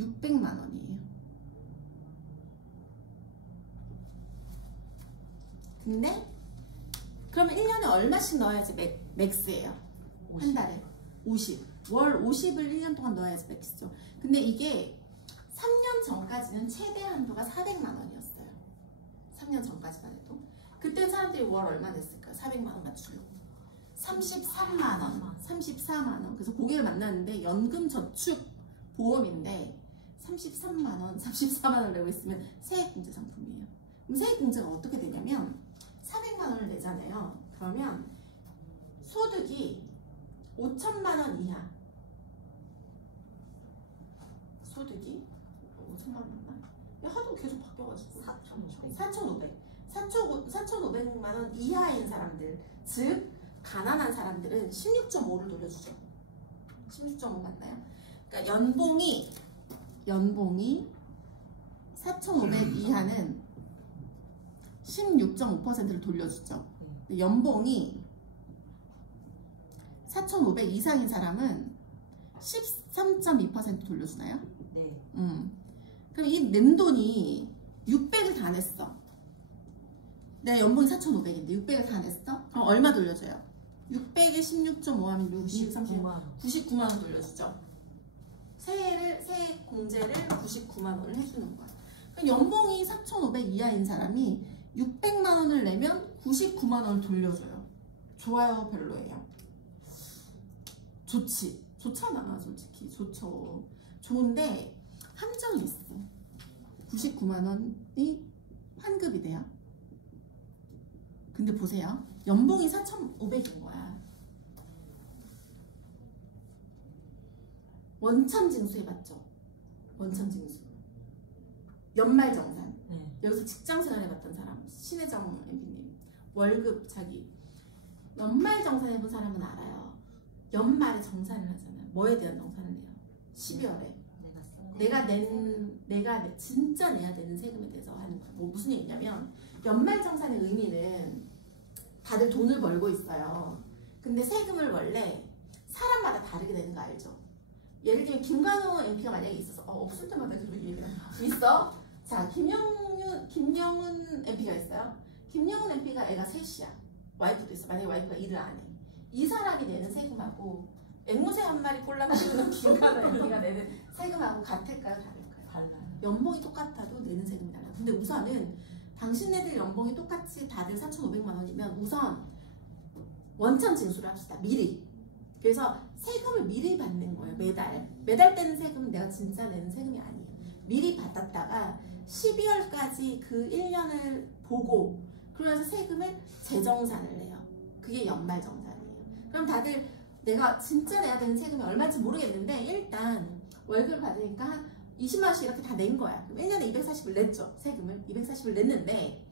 600만 원이에요. 근데 그러면 1년에 얼마씩 넣어야지 맥스예요? 50. 한 달에 50. 월 50을 1년 동안 넣어야지 맥스죠. 근데 이게 3년 전까지는 최대 한도가 400만 원이었어요. 3년 전까지만 해도. 그때 사람들이 월 얼마 냈을까요? 400만 원 맞추려고. 33만 원, 34만 원. 그래서 고객을 만났는데 연금저축보험인데 33만 원, 34만 원을 내고 있으면 세액공제 상품이에요. 그럼 세액공제가 어떻게 되냐면 400만 원을 내잖아요. 그러면 소득이 5천만 원 이하. 소득이 5천만 원 맞나? 하도 계속 바뀌어가지고 4,500만 원 이하인 사람들, 즉 가난한 사람들은 16.5를 돌려주죠. 16.5 맞나요? 그러니까 연봉이 4,500 이하는 16.5%를 돌려주죠. 근데 연봉이 4,500 이상인 사람은 13.2% 돌려주나요? 네. 그럼 이 낸 돈이 600을 다 냈어. 내 연봉이 4,500인데 600을 다 냈어? 그럼 얼마 돌려줘요? 600에 16.5 하면 99만 원 돌려주죠. 세 공제를 99만 원을 해주는 거야. 그럼 연봉이 4,500 이하인 사람이 600만 원을 내면 99만 원을 돌려줘요. 좋아요, 별로예요? 좋잖아, 솔직히. 좋죠. 좋은데 함정이 있어. 99만 원이 환급이 돼요. 근데 보세요. 연봉이 4,500인 거야. 원천징수 해봤죠? 원천징수. 연말정산. 네. 여기서 직장생활 해봤던 사람. 신혜정 MP님. 월급 자기. 연말정산 해본 사람은 알아요. 연말에 정산을 하잖아요. 뭐에 대한 정산을 해요? 12월에. 내가 진짜 내야 되는 세금에 대해서 하는 거야. 뭐 무슨 얘기냐면 연말정산의 의미는 다들 돈을 벌고 있어요. 근데 세금을 원래 사람마다 다르게 내는 거 알죠? 예를 들면 김관호 MP가 만약에 있어서 없을 때마다 계속 얘기해요. 있어? 자, 김영훈 MP가 있어요. 김영훈 MP가 애가 셋이야. 와이프도 있어. 만약에 와이프가 일을 안 해. 이 사람이 내는 세금하고 앵무새 한 마리 꼴라가지고 김관호 MP가 내는 세금하고 같을까요? 다를까요? 달라요. 연봉이 똑같아도 내는 세금이 달라요. 근데 우선은 당신네들 연봉이 똑같이 다들 4,500만 원이면 우선 원천 징수를 합시다. 미리. 그래서 세금을 미리 받는 거예요. 매달 떼는 세금은 내가 진짜 내는 세금이 아니에요. 미리 받았다가 12월까지 그 1년을 보고 그러면서 세금을 재정산을 내요. 그게 연말정산이에요. 그럼 다들 내가 진짜 내야 되는 세금이 얼마인지 모르겠는데 일단 월급을 받으니까 한 20만 원씩 이렇게 다 낸 거야. 그럼 1년에 240을 냈죠. 세금을 240을 냈는데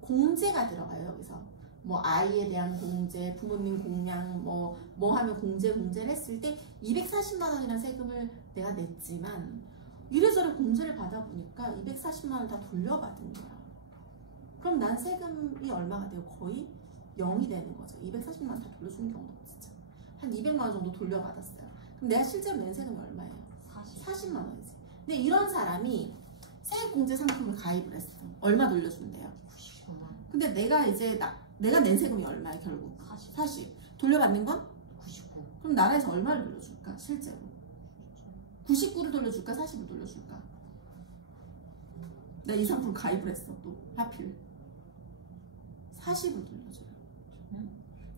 공제가 들어가요. 여기서 뭐 아이에 대한 공제, 부모님 공양 뭐 하면 공제를 했을 때 240만 원이라는 세금을 내가 냈지만 이래저래 공제를 받아보니까 240만 원을 다 돌려받은 거야. 그럼 난 세금이 얼마가 돼요? 거의 0이 되는 거죠. 240만 원 다 돌려주는 경우도 진짜 한 200만 원 정도 돌려받았어요. 그럼 내가 실제로 낸 세금이 얼마예요? 40만 원이지. 근데 이런 사람이 세액공제 상품을 가입을 했어. 얼마 돌려준대요? 99만. 근데 내가 이제 내가 낸 세금이 얼마야 결국? 40. 돌려받는 건? 99. 그럼 나라에서 얼마를 돌려줄까? 실제로 99를 돌려줄까? 40을 돌려줄까? 나 이 상품 가입을 했어. 또 하필 40을 돌려줘요.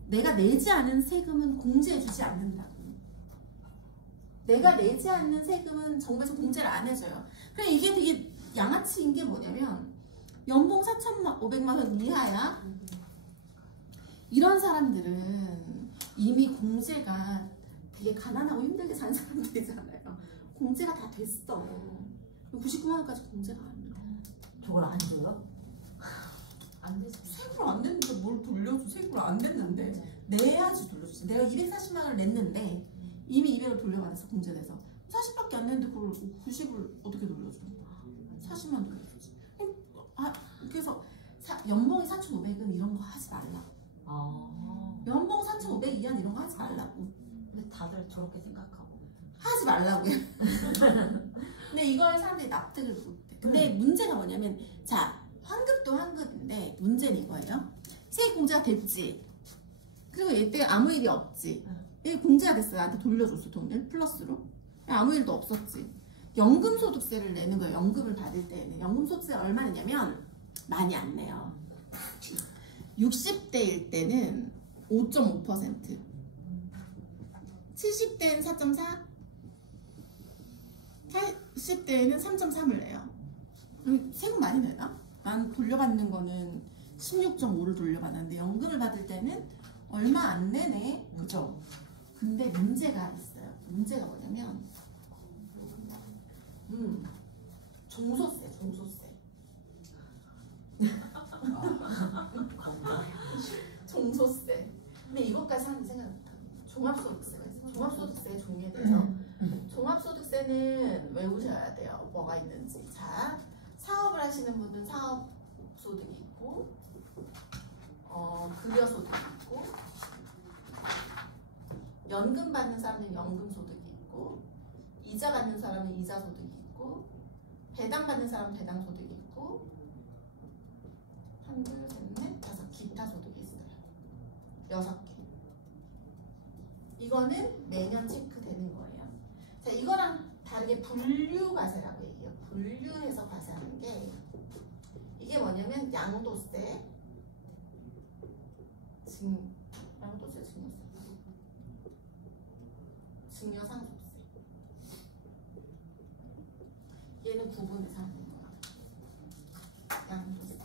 내가 내지 않은 세금은 공제해주지 않는다고. 내가 내지 않는 세금은 정부에서 공제를 안 해줘요. 그래 이게 되게 양아치인 게 뭐냐면 연봉 4,500만 원 이하야. 이런 사람들은 이미 공제가 되게 가난하고 힘들게 사는 사람들이잖아요. 공제가 다 됐어. 99만 원까지 공제가 안 돼. 저걸 안 줘요? 안 되지. 세금을 안 냈는데 뭘 돌려줘. 세금을 안 냈는데 내야지 돌려주지. 내가 240만 원을 냈는데 이미 200을 돌려받아서 공제돼서 40밖에 안 냈는데 그걸 90을 어떻게 돌려줘? 40만 돌려주지. 그래서 연봉이 4,500은 이런 거 하지 말라고. 연봉 4,500 이하는 이런 거 하지 말라고. 근데 다들 저렇게 생각하고 하지 말라고요. 근데 이걸 사람들이 납득을 못해. 근데 문제가 뭐냐면 자 환급도 환급인데 문제는 이거예요. 세액공제가 됐지. 그리고 이때 아무 일이 없지. 이게 공제가 됐어. 나한테 돌려줬어 돈을 플러스로. 아무 일도 없었지. 연금소득세를 내는 거예요. 연금을 받을 때에는. 연금소득세 얼마 내냐면 많이 안 내요. 60대일 때는 5.5%, 70대는 4.4, 80대에는 3.3을 내요. 세금 많이 내나? 난 돌려받는 거는 16.5를 돌려받았는데 연금을 받을 때는 얼마 안 내네. 그죠? 근데 문제가 있어요. 문제가 뭐냐면 종소세. 종소세. 근데 이것까지 사람들이 생각 못하고 종합소득세가 있어요. 종합소득세 종류에 대해서 종합소득세 뭐가 있는지. 자, 사업을 하시는 분은 사업 소득이 있고, 급여 소득이 있고, 연금 받는 사람은 연금 소득이 있고, 이자 받는 사람은 이자 소득이 있고, 배당 받는 사람은 배당 소득이 있고, 한, 둘, 셋, 넷, 다섯, 기타 소득이 있어요. 6개. 이거는 매년 체크되는 거예요. 자, 이거랑 다르게 분류 과세라고 얘기해요. 분류해서 과세하는 게 이게 뭐냐면 양도세, 양도세, 증여상속세. 얘는 구분해서 하는 거야. 양도세,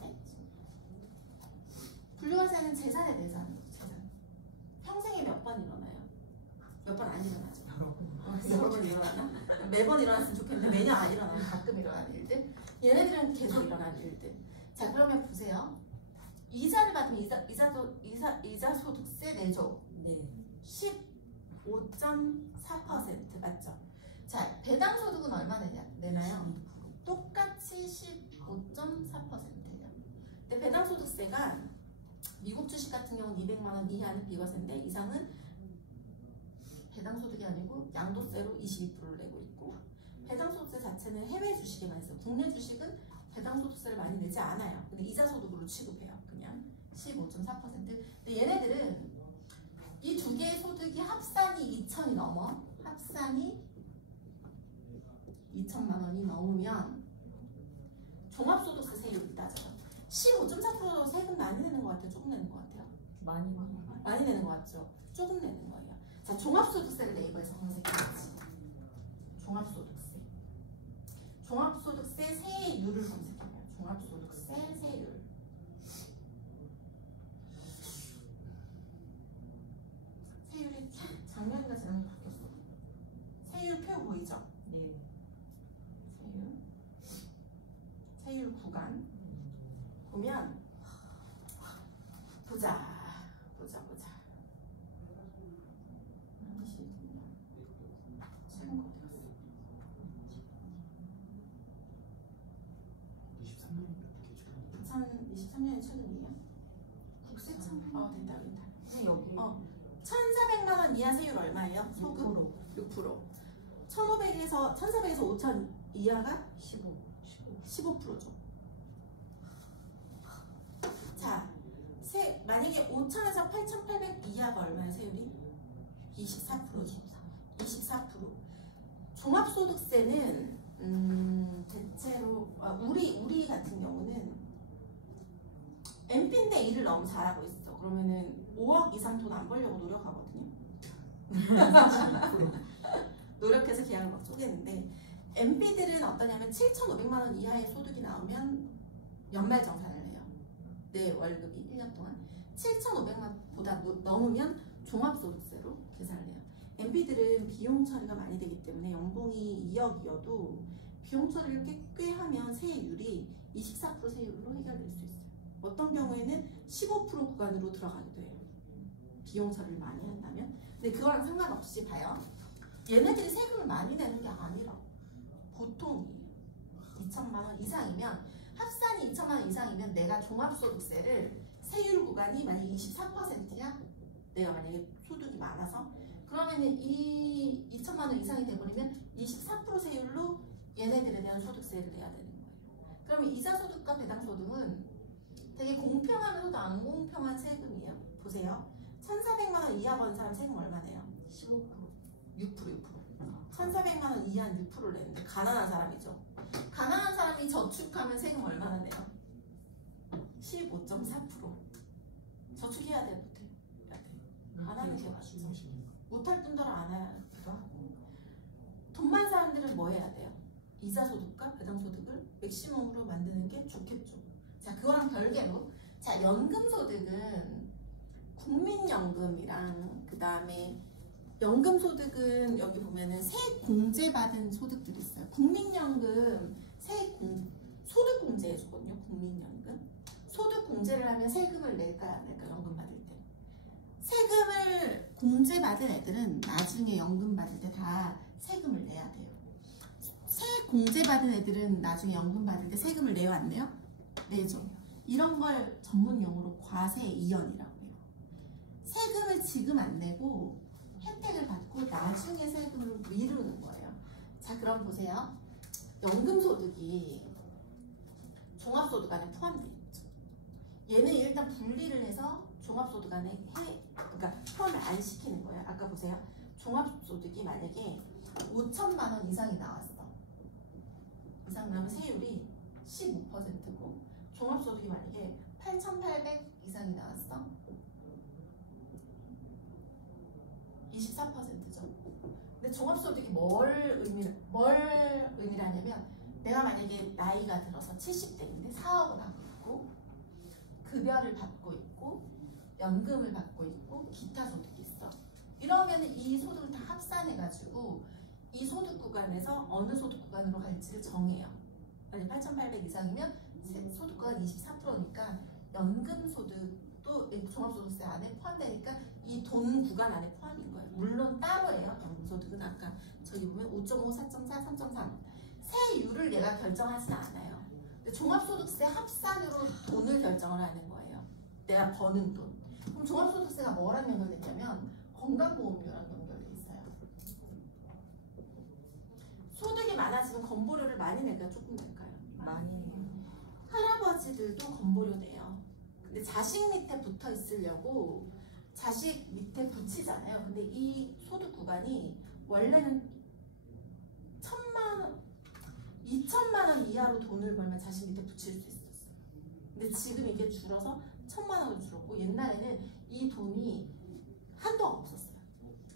분류과세는 재산에 대해서 하는 거죠. 재산. 평생에 몇 번 일어나요? 몇 번 안 일어나죠? 여러 번 일어나나? 매번 일어났으면 좋겠는데 매년 안 일어나요. 가끔 일어나는 일들. 얘네들은 계속 일어나는 일들. 자, 그러면 보세요. 이자를 받으면 이자 소득세 내죠. 네. 15.4% 맞죠? 자, 배당 소득은 얼마 내나요? 똑같이 15.4%예요. 근데 배당 소득세가 미국 주식 같은 경우는 200만 원 이하는 비과세인데 이상은 배당 소득이 아니고 양도세로 22%를 내고 있고, 배당 소득세 자체는 해외 주식에만 있어요. 국내 주식은 배당 소득세를 많이 내지 않아요. 근데 이자 소득으로 취급해요. 그냥 15.4%. 근데 얘네들은 이 두 개의 소득이 합산이 2천이 넘어. 합산이 2천만 원이 넘으면 종합소득세 세율이 따져요. 15.4% 세금 많이 내는 것 같아요? 조금 내는 것 같아요? 많이 내는 것 같죠? 조금 내는 거예요. 자, 종합소득세를 네이버에서 검색해야지. 종합소득세. 종합소득세 세율을 검색해봐요. 종합소득세 세율. 세율이 작년인가 지난해 바뀌었어. 세율표 보이죠? 네. 세율 구간 보면 보자. 최근 거 어디 갔어? 2023년이 최근이에요? 국세청? 됐다. 여기 1,400만 원 이하 세율 얼마예요? 소득? 6%. 1,400에서 5,000 이하가 15%죠. 자, 만약에 5,000에서 8,800 이하가 얼마예요, 세율이? 24%죠. 24%. 종합소득세는 대체로 우리 같은 경우는 MP인데 일을 너무 잘하고 있어. 그러면은 5억 이상 돈 안 벌려고 노력하거든요. 노력해서 계약을 막 쪼개는데, MP들은 어떠냐면 7,500만 원 이하의 소득이 나오면 연말정산을 해요. 내 월급이 1년 동안 7,500만 보다 넘으면 종합소득세로 계산을 해요. MP들은 비용 처리가 많이 되기 때문에 연봉이 2억이어도 비용 처리를 꽤 하면 세율이 24% 세율로 해결될 수 있어요. 어떤 경우에는 15% 구간으로 들어가기도 해요. 비용 처리를 많이 한다면. 근데 그거랑 상관없이 봐요. 얘네들이 세금을 많이 내는 게 아니라 보통이에요. 2천만 원 이상이면, 합산이 2천만 원 이상이면 내가 종합소득세를 세율 구간이 만약에 24%야? 내가 만약에 소득이 많아서 그러면은 이 2천만 원 이상이 돼버리면 24% 세율로 얘네들에 대한 소득세를 내야 되는 거예요. 그러면 이자소득과 배당소득은 되게 공평하면서도 안 공평한 세금이에요. 보세요. 1,400만 원 이하 번 사람 세금 얼마 내요? 15%. 6%. 1,400만 원 이하는 6%를 내는데 가난한 사람이죠. 가난한 사람이 저축하면 세금 얼마나 내요? 15.4%. 저축해야 돼, 못해? 안 하는 게 맞죠. 못할 뿐더러 안 하기도 하고. 돈 많은 사람들은 뭐 해야 돼요? 이자소득과 배당소득을 맥시멈으로 만드는 게 좋겠죠. 자, 그거랑 별개로, 자, 연금소득은 국민연금이랑 그 다음에 연금소득은 여기 보면은 세액 공제받은 소득들이 있어요. 국민연금 소득 공제해주거든요. 국민연금. 소득 공제를 하면 세금을 낼까요, 안 낼까요? 연금 받을 때. 세금을 공제받은 애들은 나중에 연금 받을 때 다 세금을 내야 돼요. 공제받은 애들은 나중에 연금 받을 때 세금을 내요, 안 내요? 내죠. 이런 걸 전문 용어로 과세 이연이라고 해요. 세금을 지금 안 내고 혜택을 받고 나중에 세금을 미루는 거예요. 자, 그럼 보세요. 연금소득이 종합소득 안에 포함되어 있죠. 얘는 일단 분리를 해서 종합소득 안에 그러니까 포함을 안 시키는 거예요. 아까 보세요. 종합소득이 만약에 5천만 원 이상이 나왔어. 이상 나면 세율이 15%고 종합소득이 만약에 8,800 이상이 나왔어. 24%죠. 근데 종합소득이 뭘 의미하냐면 내가 만약에 나이가 들어서 70대인데 사업을 하고 있고 급여를 받고 있고 연금을 받고 있고 기타 소득이 있어. 이러면 이 소득을 다 합산해가지고 이 소득 구간에서 어느 소득 구간으로 갈지를 정해요. 만약 8,800 이상이면 소득 구간 24%니까 연금 소득도 종합소득세 안에 포함되니까 이 돈 구간 안에 포함인 거예요. 물론 따로예요. 연금 소득은 아까 저기 보면 5.5, 4.4, 3.3 세율을 얘가 결정하진 않아요. 근데 종합소득세 합산으로 돈을 결정을 하는 거예요. 내가 버는 돈. 그럼 종합소득세가 뭐랑 연결됐냐면 건강보험료랑 연결돼 있어요. 소득이 많아지면 건보료를 많이 낼까요? 조금 낼까요? 많이 해요. 할아버지들도 건보료 내요. 근데 자식 밑에 붙어 있으려고 자식 밑에 붙이잖아요. 근데 이 소득 구간이 원래는 2천만 원 이하로 돈을 벌면 자식 밑에 붙일 수 있었어요. 근데 지금 이게 줄어서 1,000만 원으로 줄었고 옛날에는 이 돈이 한도가 없었어요.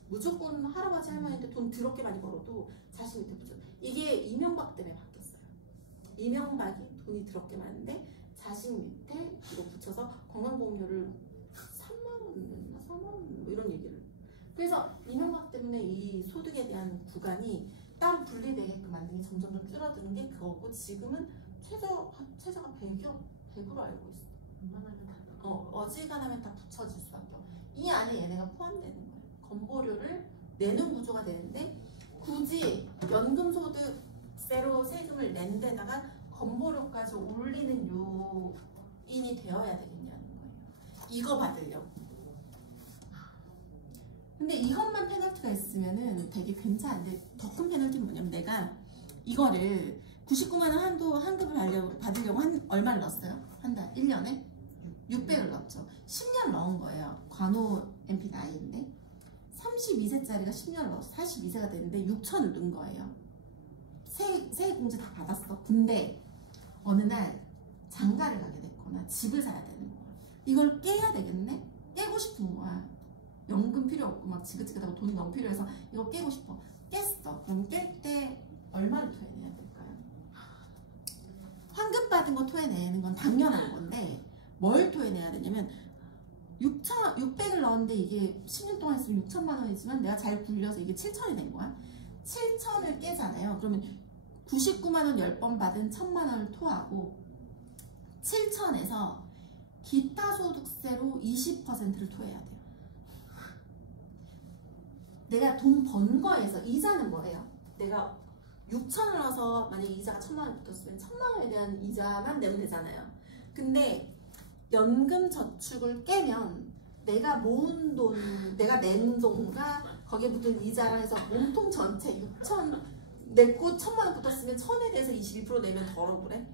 무조건 할아버지 할머니한테 돈 더럽게 많이 벌어도 자식 밑에 붙여. 이게 이명박 때문에 바뀌었어요. 이명박이 돈이 더럽게 많은데 자식 밑에 이거 붙여서 건강보험료를 3만 원이었나 4만 원 뭐 이런 얘기를. 그래서 이명박 때문에 이 소득에 대한 구간이 따로 분리되게끔 만든 게 점점 줄어드는 게 그거고 지금은 최저가 100으로 알고 있어. 어지간하면 다 붙여질 수밖에 없어. 이 안에 얘네가 포함되는 거예요. 건보료를 내는 구조가 되는데 굳이 연금소득세로 세금을 낸 데다가 건보료까지 올리는 요인이 되어야 되겠냐는 거예요. 이거 받으려고. 근데 이것만 페널티가 있으면은 되게 괜찮은데 더 큰 페널티는 뭐냐면 내가 이거를 99만 원 한도 환급을 받으려고 얼마를 넣었어요? 한 달, 1년에? 600을 넣었죠. 10년 넣은 거예요. 관호 MP 나이인데 32세짜리가 10년을 넣어서 42세가 되는데 6천을 넣은 거예요. 세액공제 다 받았어. 근데 어느 날 장가를 가게 됐거나 집을 사야 되는 거야. 이걸 깨야 되겠네? 깨고 싶은 거야. 연금 필요 없고 막 지긋지긋하고 돈이 너무 필요해서 이거 깨고 싶어. 깼어. 그럼 깰 때 얼마를 토해내야 될까요? 환급 받은 거 토해내는 건 당연한 건데 뭘 토해내야 되냐면 600을 넣었는데 이게 10년 동안 했으면 6천만 원이지만 내가 잘 굴려서 이게 7천이 된 거야. 7천을 깨잖아요. 그러면 99만 원 10번 받은 1,000만 원을 토하고 7천에서 기타 소득세로 20%를 토해야 돼요. 내가 돈 번 거에서 이자는 뭐예요? 내가 6천을 넣어서 만약에 이자가 1,000만 원 붙었으면 1,000만 원에 대한 이자만 내면 되잖아요. 근데 연금 저축을 깨면 내가 모은 돈, 내가 낸 돈과 거기에 붙은 이자랑 해서 몸통 전체 6천 냈고 1,000만 원 붙었으면 1,000에 대해서 22% 내면 덜 억울해.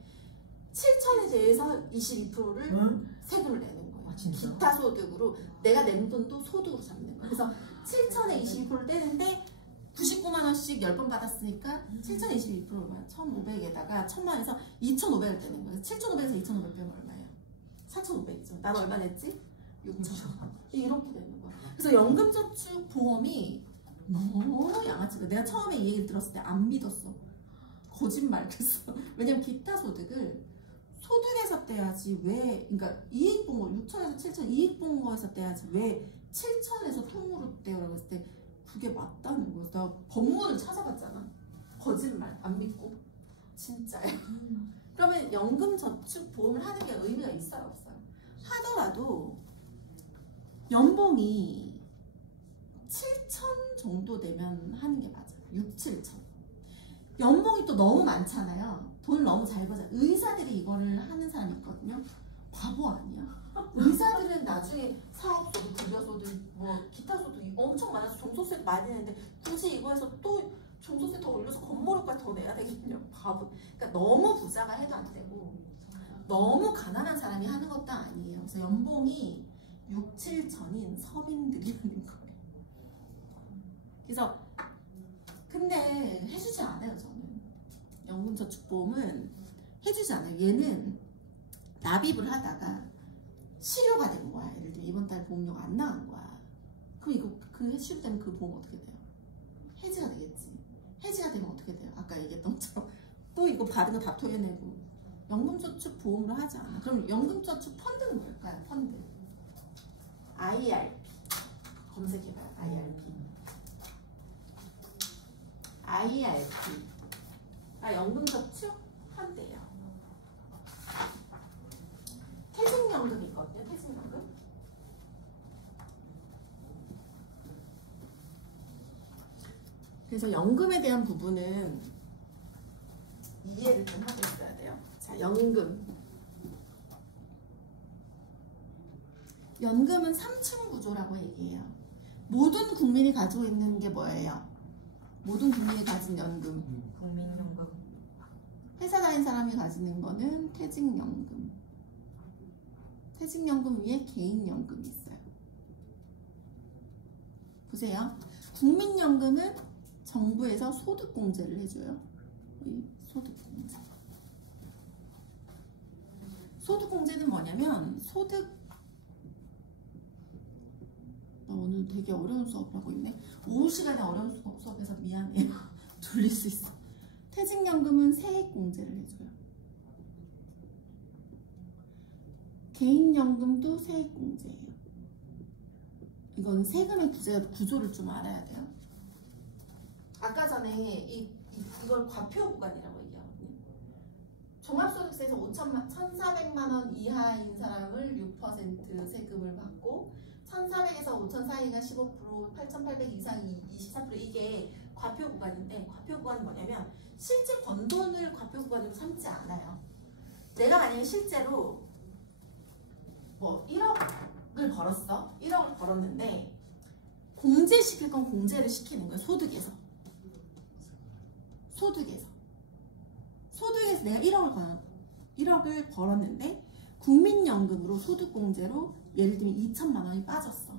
7천에 대해서 22%를 세금을 내는 거예요. 아, 진짜? 기타 소득으로 내가 낸 돈도 소득으로 잡는 거예요. 그래서 7천에 22%를 떼는데 99만 원씩 10번 받았으니까 7천에 22%가 1,500에다가 1,000만 원에서 2,500을 떼는 거예요. 7,500에서 2,500 빼면 얼마예요? 4,500이죠. 난 얼마 냈지? 6천. 이렇게 되는 거야. 그래서 연금저축 보험이 너무 양아치다. 내가 처음에 이 얘기를 들었을 때 안 믿었어. 거짓말 그랬어. 왜냐면 기타 소득을 소득에서 떼야지 왜, 그러니까 이익 본 거 6천에서 7천 이익 본 거에서 떼야지 왜 7천에서 통으로 떼라고 했을 때 그게 맞다는 거야. 나 법문을 찾아봤잖아. 거짓말 안 믿고 진짜야. 그러면 연금저축보험을 하는 게 의미가 있어요 없어요? 하더라도 연봉이 7천 정도 되면 하는 게 맞아요. 6, 7천. 연봉이 또 너무 많잖아요. 돈을 너무 잘 버잖아요. 의사들이 이거를 하는 사람이 있거든요. 바보 아니야? 의사들은 나중에 사업소득, 급여소득, 뭐 기타소득 엄청 많아서 종소세 많이 내는데 굳이 이거에서 또 종소세 더 올려서 건물료까지 더 내야 되겠냐? 바보. 그러니까 너무 부자가 해도 안 되고 너무 가난한 사람이 하는 것도 아니에요. 그래서 연봉이 6, 7천인 서민들이 하는 거예요. 그래서 근데 해주지 않아요. 저는 연금저축보험은 해주지 않아요. 얘는 납입을 하다가 실효가 된 거야. 예를 들면 이번 달 보험료가 안 나간 거야. 그럼 이거 그 실효되면 그 보험 어떻게 돼요? 해지가 되겠지. 해지가 되면 어떻게 돼요? 아까 얘기했던 것처럼 또 이거 받은 거 다 토해내고. 연금저축 보험으로 하지 않아. 그럼 연금저축 펀드는 뭘까요? 펀드. IRP. 검색해봐요. IRP. IRP. 연금저축 펀드예요. 퇴직연금이 있거든요. 퇴직연금. 그래서 연금에 대한 부분은 이해를 좀 하고 있어야 돼요. 자, 연금. 연금은 3층 구조라고 얘기해요. 모든 국민이 가지고 있는 게 뭐예요? 모든 국민이 가진 연금. 국민연금. 회사 다닌 사람이 가지는 거는 퇴직연금. 퇴직연금 위에 개인연금이 있어요. 보세요. 국민연금은 정부에서 소득공제를 해줘요. 이 소득공제. 소득공제는 뭐냐면 나 오늘 되게 어려운 수업을 하고 있네. 오후 시간에 어려운 수업해서 미안해요. 돌릴 수 있어. 퇴직연금은 세액공제를 해줘요. 개인연금도 세액공제예요. 이건 세금의 구조를 좀 알아야 돼요. 아까 전에 이걸 과표구간이라고 얘기하거든요. 종합소득세에서 1,400만 원 이하인 사람을 6% 세금을 받고 1,400에서 5,000 사이가 15%, 8,800 이상이 24% 이게 과표구간인데 과표구간은 뭐냐면 실제 번 돈을 과표구간으로 삼지 않아요. 내가 만약에 실제로 뭐 1억을 벌었어. 1억을 벌었는데 공제시킬 건 공제를 시키는 거예요. 소득에서 내가 1억을 벌었는데 국민연금으로 소득공제로 예를 들면 2천만 원이 빠졌어.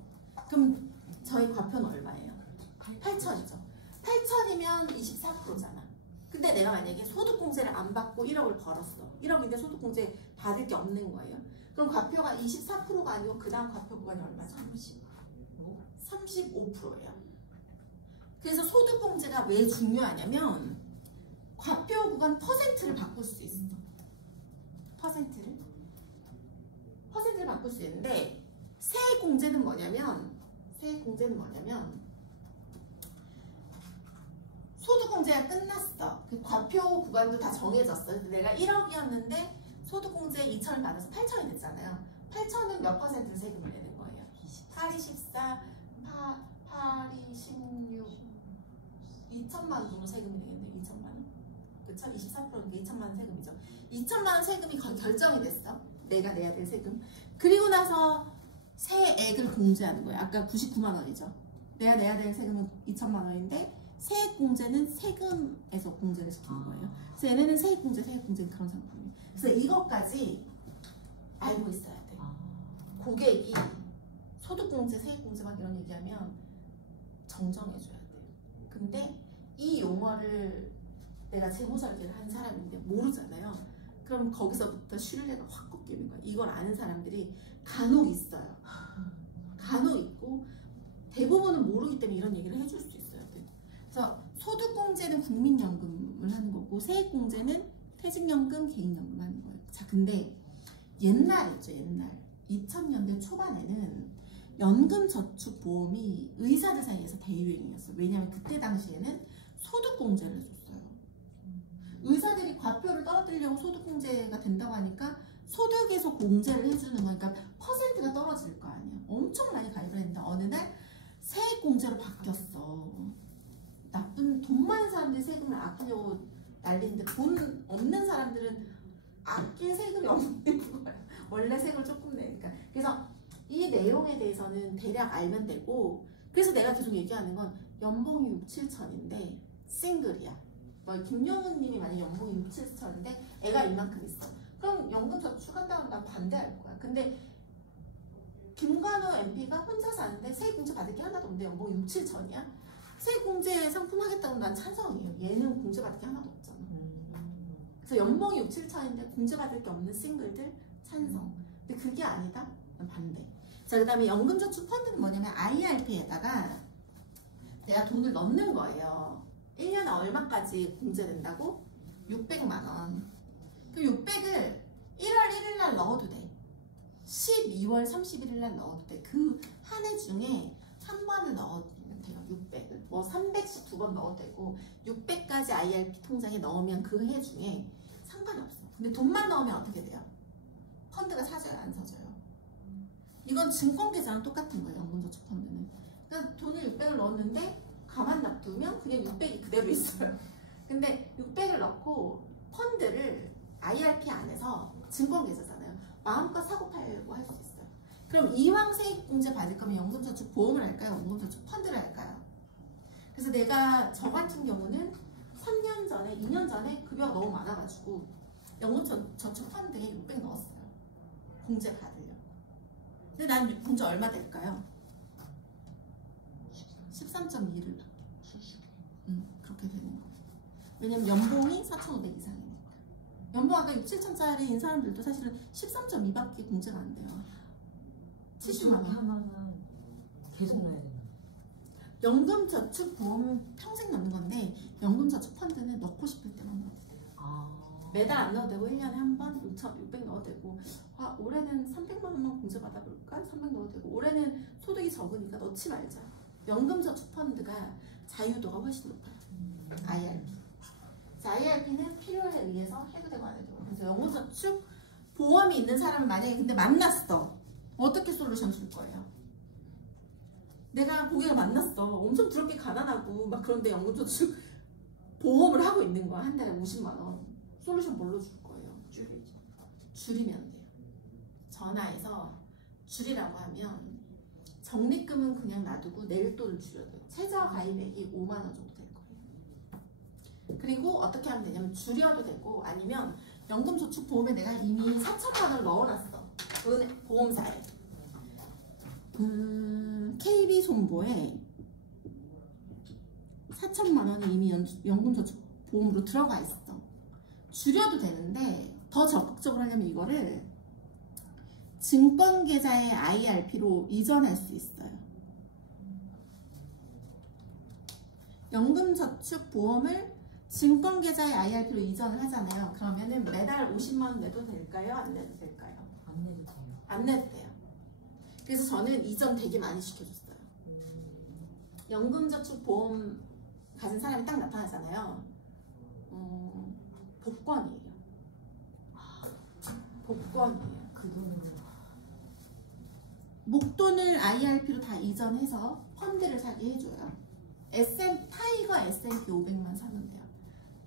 그럼 저희 과표는 얼마예요? 8천이죠. 8천이면 24%잖아. 근데 내가 만약에 소득공제를 안 받고 1억을 벌었어. 1억인데 소득공제 받을 게 없는 거예요. 그럼 과표가 24%가 아니고 그 다음 과표 구간이 얼마죠? 35%예요. 그래서 소득공제가 왜 중요하냐면 과표 구간 퍼센트를 바꿀 수 있어. 퍼센트를 바꿀 수 있는데 세액공제는 뭐냐면 소득공제가 끝났어. 그 과표 구간도 다 정해졌어. 내가 1억이었는데 소득공제 2천을 받아서 8천이 됐잖아요. 8천은 몇 퍼센트 세금을 내는 거예요? 8이 14, 8이 16, 2천만 원 정도 세금이 내겠네요. 2천만 원. 그쵸? 24%니까 2천만 원 세금이죠. 2천만 원 세금이 결정이 됐어. 내가 내야 될 세금. 그리고 나서 세액을 공제하는 거예요. 아까 99만 원이죠. 내가 내야 될 세금은 2천만 원인데 세액공제는 세금에서 공제를 시키는 거예요. 그래서 얘네는 세액공제 그런 상품이에요. 그래서 이것까지 알고 있어야 돼. 고객이 소득공제, 세액공제 막 이런 얘기하면 정정해줘야 돼. 근데 이 용어를 내가 재무설계를 한 사람인데 모르잖아요. 그럼 거기서부터 신뢰가 확 꺾이는 거야. 이걸 아는 사람들이 간혹 있어요. 간혹 있고 대부분은 모르기 때문에 이런 얘기를 해줄 수 있어야 돼. 그래서 소득공제는 국민연금을 하는 거고 세액공제는 퇴직연금, 개인연금 하는 거예요. 자, 근데 옛날 있죠, 옛날 2000년대 초반에는 연금저축보험이 의사들 사이에서 대유행이었어요. 왜냐하면 그때 당시에는 소득공제를 해줬어요. 의사들이 과표를 떨어뜨리려고 소득공제가 된다고 하니까 소득에서 공제를 해주는 거니까 퍼센트가 떨어질 거 아니야. 엄청 많이 가입을 했는데 어느 날 세액공제로 바뀌었어. 나쁜 돈 많은 사람들이 세금을 아끼려고 되고 난리인데 돈 없는 사람들은 아낄 세금이 없는 거예요. 원래 세금을 조금 내니까. 그래서 이 내용에 대해서는 대략 알면 되고, 그래서 내가 계속 얘기하는 건 연봉이 6, 7천인데 싱글이야. 뭐 김용훈 님이 만약 연봉이 6, 7천인데 애가 이만큼 있어. 그럼 연금 저축한다고 난 반대할 거야. 근데 김관호 MP가 혼자 사는데 세액공제 받을 게 하나도 없는데 연봉이 6, 7천이야? 세액공제 상품 하겠다고 난 찬성이에요. 얘는 공제 받을 게 하나도 없잖아. 그래서 연봉이 6, 7천인데 공제 받을 게 없는 싱글들 찬성. 근데 그게 아니다? 난 반대. 자, 그 다음에 연금저축 펀드는 뭐냐면 IRP에다가 내가 돈을 넣는 거예요. 1년에 얼마까지 공제된다고? 600만 원. 그 600을 1월 1일 날 넣어도 돼. 12월 31일 날 넣어도 돼. 그 한 해 중에 한 번을 넣으면 돼요. 600을. 뭐 300씩 두 번 넣어도 되고 600까지 IRP 통장에 넣으면 그 해 중에 상관이 없어. 근데 돈만 넣으면 어떻게 돼요? 펀드가 사줘요? 안 사줘요? 이건 증권계좌랑 똑같은 거예요. 연금저축 펀드는. 그러니까 돈을 600을 넣었는데 가만 놔두면 그냥 600이 그대로 있어요. 근데 600을 넣고 펀드를 IRP 안에서 증권계좌잖아요. 마음껏 사고 팔고 할 수 있어요. 그럼 이왕 세액공제 받을 거면 연금저축 보험을 할까요? 연금저축 펀드를 할까요? 그래서 저 같은 경우는 3년 전에, 2년 전에 급여가 너무 많아가지고 연금저축 펀드에 600 넣었어요. 공제 받으려고. 근데 난 공제 얼마 될까요? 13.2를 받게. 그렇게 되는 거예요. 왜냐면 연봉이 4,500 이상이니까. 연봉 아까 6, 7천짜리인 사람들도 사실은 13.2밖에 공제가 안 돼요. 70만 원. 하면은 계속 넣어야 되나? 연금저축보험은 평생 넣는 건데 연금저축펀드는 넣고 싶을 때만 넣어도 돼요. 매달 안 넣어도 되고 1년에 한 번 600 넣어도 되고, 올해는 300만 원만 공제 받아볼까? 300 넣어도 되고, 올해는 소득이 적으니까 넣지 말자. 연금저축펀드가 자유도가 훨씬 높아요. IRP. 자, IRP는 필요에 의해서 해도 되고 안 해도 되고. 그래서 연금저축 보험이 있는 사람을 만약에 근데 만났어. 어떻게 솔루션 줄 거예요? 내가 고객을 만났어. 엄청 더럽게 가난하고 막 그런데 연금저축 보험을 하고 있는 거야. 한 달에 50만 원. 솔루션 뭘로 줄 거예요? 줄이면 돼요. 전화해서 줄이라고 하면 적립금은 그냥 놔두고 낼 돈을 줄여도 최저 가입액이 5만 원 정도 될 거예요. 그리고 어떻게 하면 되냐면 줄여도 되고, 아니면 연금저축보험에 내가 이미 4천만 원을 넣어놨어. 보험사에. KB손보에 4천만 원이 이미 연금저축보험으로 들어가 있어. 줄여도 되는데 더 적극적으로 하려면 이거를 증권계좌의 IRP로 이전할 수 있어요. 연금저축보험을 증권계좌의 IRP로 이전을 하잖아요. 그러면은 매달 50만 원 내도 될까요? 안 내도 될까요? 안 내도 돼요. 안 내도 돼요. 그래서 저는 이전 되게 많이 시켜줬어요. 연금저축보험 가진 사람이 딱 나타나잖아요. 복권이에요. 복권이에요. 그 돈으로. 목돈을 IRP로 다 이전해서 펀드를 사게 해줘요. 타이거 S&P 500만 사면 돼요.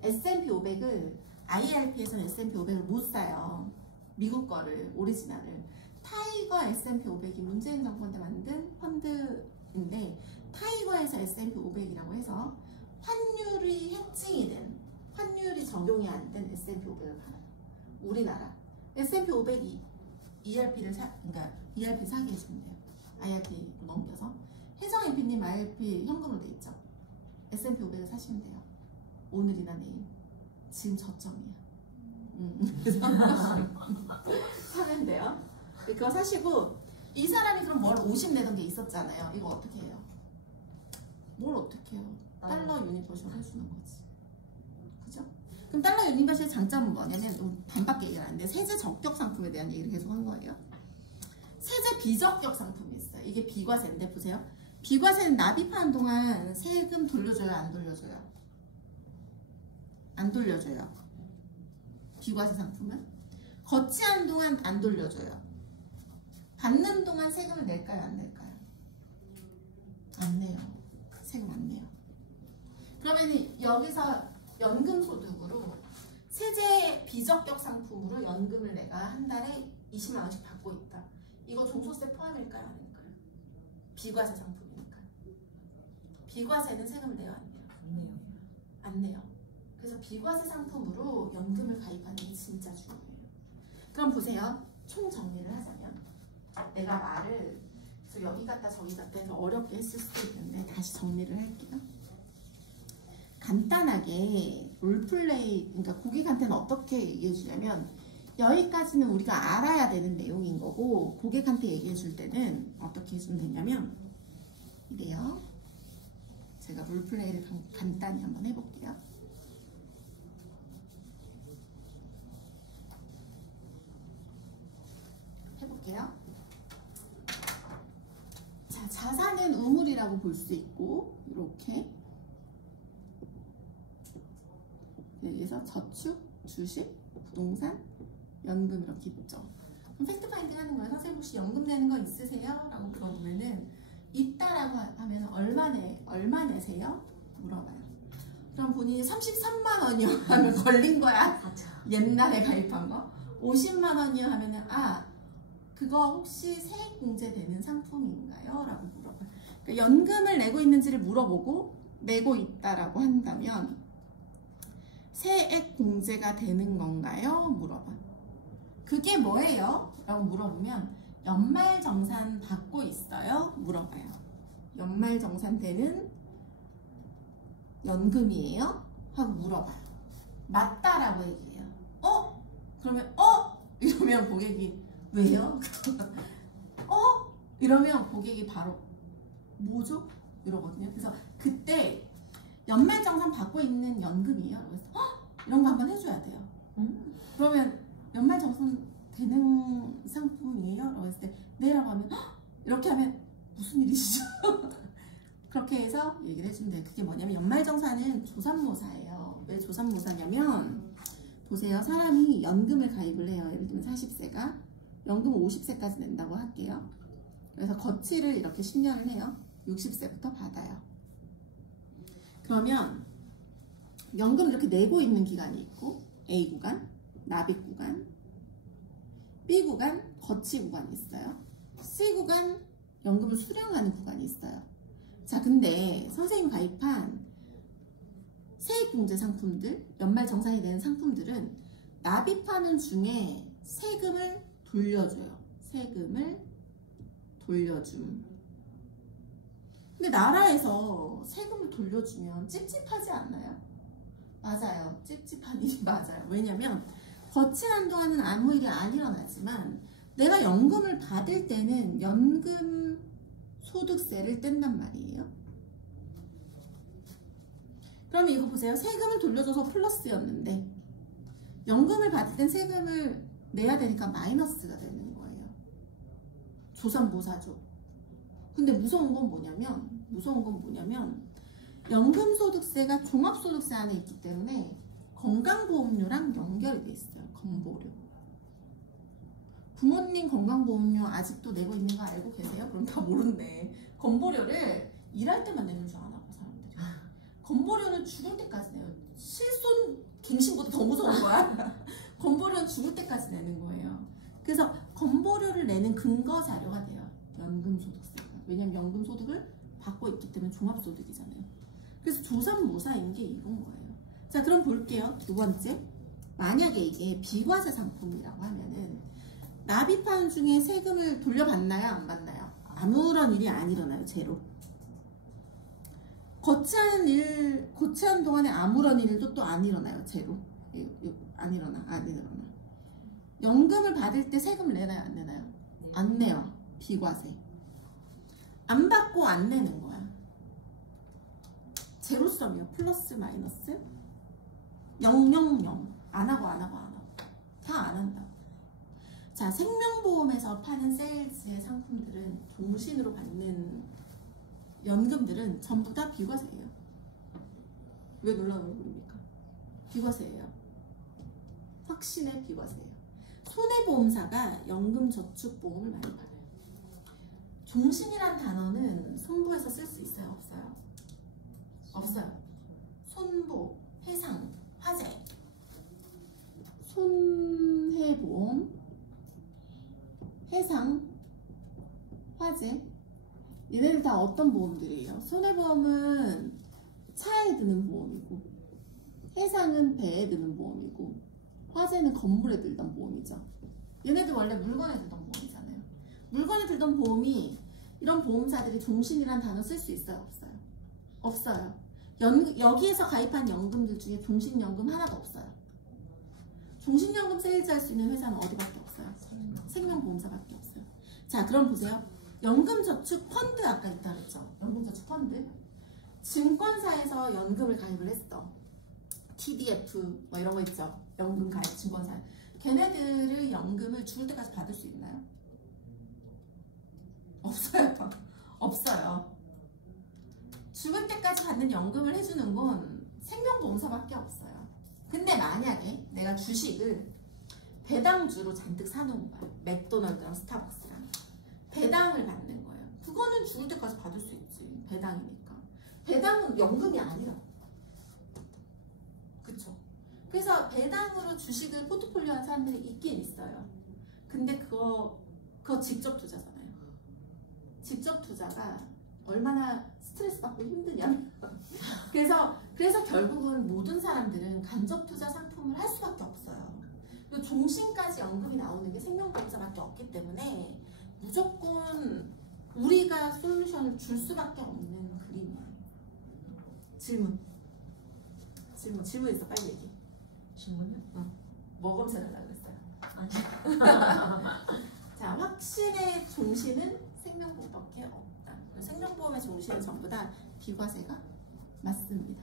S&P 500을 IRP에서는 S&P 500을 못 사요. 미국 거를, 오리지널을. 타이거 S&P 500이 문재인 정권 때 만든 펀드인데, 타이거에서 S&P 500이라고 해서 환율이 해칭이 된, 환율이 적용이 안 된 S&P 500을 팔아요. 우리나라. S&P 500이 ERP를 그러니까 ERP 사게 해주면 돼요. IRP로 넘겨서. 혜정 MP님 IRP 현금으로 돼 있죠. S&P 500을 사시면 돼요. 오늘이나 내일. 지금 저점이야. 그래서 사면 돼요. 그거 사시고, 이 사람이 그럼 뭘 50 내던 게 있었잖아요. 이거 어떻게 해요? 뭘 어떻게 해요? 달러 유니버셜 해주는 거지. 그죠? 그럼 달러 유니버셜의 장점은 뭐냐면, 반밖에 얘기를 안 하는데, 세제 적격 상품에 대한 얘기를 계속 한 거예요. 세제 비적격 상품이 있어요. 이게 비과세인데, 보세요. 비과세는 납입하는 동안 세금 돌려줘요? 안 돌려줘요? 안 돌려줘요. 비과세 상품은? 거치하는 동안 안 돌려줘요. 받는 동안 세금을 낼까요? 안 낼까요? 안 내요. 세금 안 내요. 그러면 여기서 연금 소득으로 세제 비적격 상품으로 연금을 내가 한 달에 20만 원씩 받고 있다. 이거 종소세 포함일까요? 아닐까요? 비과세 상품이니까. 비과세는 세금을 내요? 안 내요? 좋네요. 안 내요. 그래서 비과세 상품으로 연금을 가입하는 게 진짜 중요해요. 그럼 보세요. 총 정리를 하자면 내가 말을 여기 갔다 저기 갔다 해서 어렵게 했을 수도 있는데 다시 정리를 할게요. 간단하게 롤플레이, 그러니까 고객한테는 어떻게 얘기해 주냐면 여기까지는 우리가 알아야 되는 내용인 거고 고객한테 얘기해 줄 때는 어떻게 해주면 되냐면 이래요. 제가 롤플레이를 간단히 한번 해볼게요. 자, 자산은 우물이라고 볼 수 있고 이렇게 여기서 저축, 주식, 부동산, 연금 이렇게 있죠. 그럼 팩트 파인딩 하는 거예요. 선생님 혹시 연금 내는 거 있으세요? 라고 물어보면은 있다라고 하면 얼마 내세요? 물어봐요. 그럼 본인이 33만 원이요 하면 걸린 거야. 옛날에 가입한 거. 50만 원이요 하면은 그거 혹시 세액공제 되는 상품인가요? 라고 물어봐요. 그러니까 연금을 내고 있는지를 물어보고 내고 있다라고 한다면 세액공제가 되는 건가요? 물어봐. 그게 뭐예요? 라고 물어보면 연말정산 받고 있어요? 물어봐요. 연말정산 되는 연금이에요? 하고 물어봐요. 맞다라고 얘기해요. 그러면 이러면 고객이 왜요? 이러면 고객이 바로 뭐죠? 이러거든요. 그래서 그때 연말정산 받고 있는 연금이에요. 그래서 이런 거 한번 해줘야 돼요. 그러면 연말정산 되는 상품이에요? 라고 했을 때 네라고 하면 이렇게 하면 무슨 일이시죠? 그렇게 해서 얘기를 해주면 돼요. 그게 뭐냐면 연말정산은 조삼모사예요. 왜 조삼모사냐면 보세요. 사람이 연금을 가입을 해요. 예를 들면 40세가 연금을 50세까지 낸다고 할게요. 그래서 거치를 이렇게 10년을 해요. 60세부터 받아요. 그러면 연금을 이렇게 내고 있는 기간이 있고 A 구간, 납입 구간, B 구간, 거치 구간이 있어요. C 구간, 연금을 수령하는 구간이 있어요. 자, 근데 선생님 가입한 세액공제 상품들, 연말정산이 되는 상품들은 납입하는 중에 세금을 돌려줘요. 세금을 돌려줌. 근데 나라에서 세금을 돌려주면 찝찝하지 않나요? 맞아요. 찝찝한 일이 맞아요. 왜냐면 거치한 동안은 아무 일이 안 일어나지만 내가 연금을 받을 때는 연금 소득세를 뗀단 말이에요. 그럼 이거 보세요. 세금을 돌려줘서 플러스였는데 연금을 받을 땐 세금을 내야 되니까 마이너스가 되는 거예요. 조삼모사죠. 근데 무서운 건 뭐냐면 연금소득세가 종합소득세 안에 있기 때문에 건강보험료랑 연결이 돼 있어요. 건보료. 부모님 건강보험료 아직도 내고 있는 거 알고 계세요? 그럼 다 모른대. 건보료를 일할 때만 내는 줄 아나 봐, 사람들이. 건보료는 죽을 때까지 내요. 실손 갱신보다 더 무서운 거야. 건보료는 죽을 때까지 내는 거예요. 그래서 건보료를 내는 근거 자료가 돼요. 연금소득세가. 왜냐면 연금소득을 받고 있기 때문에 종합소득이잖아요. 그래서 조삼모사인 게 이건 거예요. 자, 그럼 볼게요. 두 번째. 만약에 이게 비과세 상품이라고 하면은 납입하는 중에 세금을 돌려받나요? 안 받나요? 아무런 일이 안 일어나요. 제로. 거치한 동안에 아무런 일도 또 안 일어나요. 제로. 안 일어나. 연금을 받을 때 세금을 내나요? 안 내나요? 네. 안 내요. 비과세. 안 받고 안 내는 거야. 제로섬이요. 플러스 마이너스 000. 안 하고 다 안 한다고. 자, 생명보험에서 파는 세일즈의 상품들은 종신으로 받는 연금들은 전부 다 비과세예요. 왜 놀라운 얼굴입니까? 비과세예요. 확신의 비과세예요. 손해보험사가 연금저축보험을 많이 팔아요. 종신이란 단어는 손보에서 쓸 수 있어요? 없어요? 없어요. 손보, 해상, 화재, 손해보험, 해상, 화재. 얘네들 다 어떤 보험들이에요? 손해보험은 차에 드는 보험이고, 해상은 배에 드는 보험이고, 화재는 건물에 들던 보험이죠. 얘네들 원래 물건에 들던 보험이잖아요. 물건에 들던 보험이, 이런 보험사들이 종신이란 단어 쓸 수 있어요? 없어요? 없어요. 여기에서 가입한 연금들 중에 종신연금 하나도 없어요. 종신연금 세일즈할 수 있는 회사는 어디밖에 없어요? 생명보험사밖에 없어요. 자, 그럼 보세요. 연금저축 펀드 아까 있다 그랬죠? 연금저축 펀드. 증권사에서 연금을 가입을 했어. TDF 뭐 이런 거 있죠? 연금 가입 증권사. 걔네들의 연금을 죽을 때까지 받을 수 있나요? 없어요. 없어요. 죽을 때까지 받는 연금을 해주는 건 생명보험사밖에 없어요. 근데 만약에 내가 주식을 배당주로 잔뜩 사놓은 거야. 맥도날드랑 스타벅스랑 배당을 받는 거예요. 그거는 죽을 때까지 받을 수 있지. 배당이니까. 배당은 연금이 아니라. 그쵸? 그래서 배당으로 주식을 포트폴리오 한 사람들이 있긴 있어요. 근데 그거 직접 투자잖아요. 직접 투자가 얼마나 스트레스 받고 힘드냐면 그래서 결국은 모든 사람들은 간접 투자 상품을 할 수밖에 없어요. 그리고 종신까지 연금이 나오는 게 생명보험사밖에 없기 때문에 무조건 우리가 솔루션을 줄 수밖에 없는 그림이에요. 질문했어. 빨리 얘기해. 질문요? 응. 뭐 검사하려고 그랬어요? 아니. 자, 확신의 종신은 생명보험밖에 없다. 생명보험의 종신은 전부 다 비과세가 맞습니다.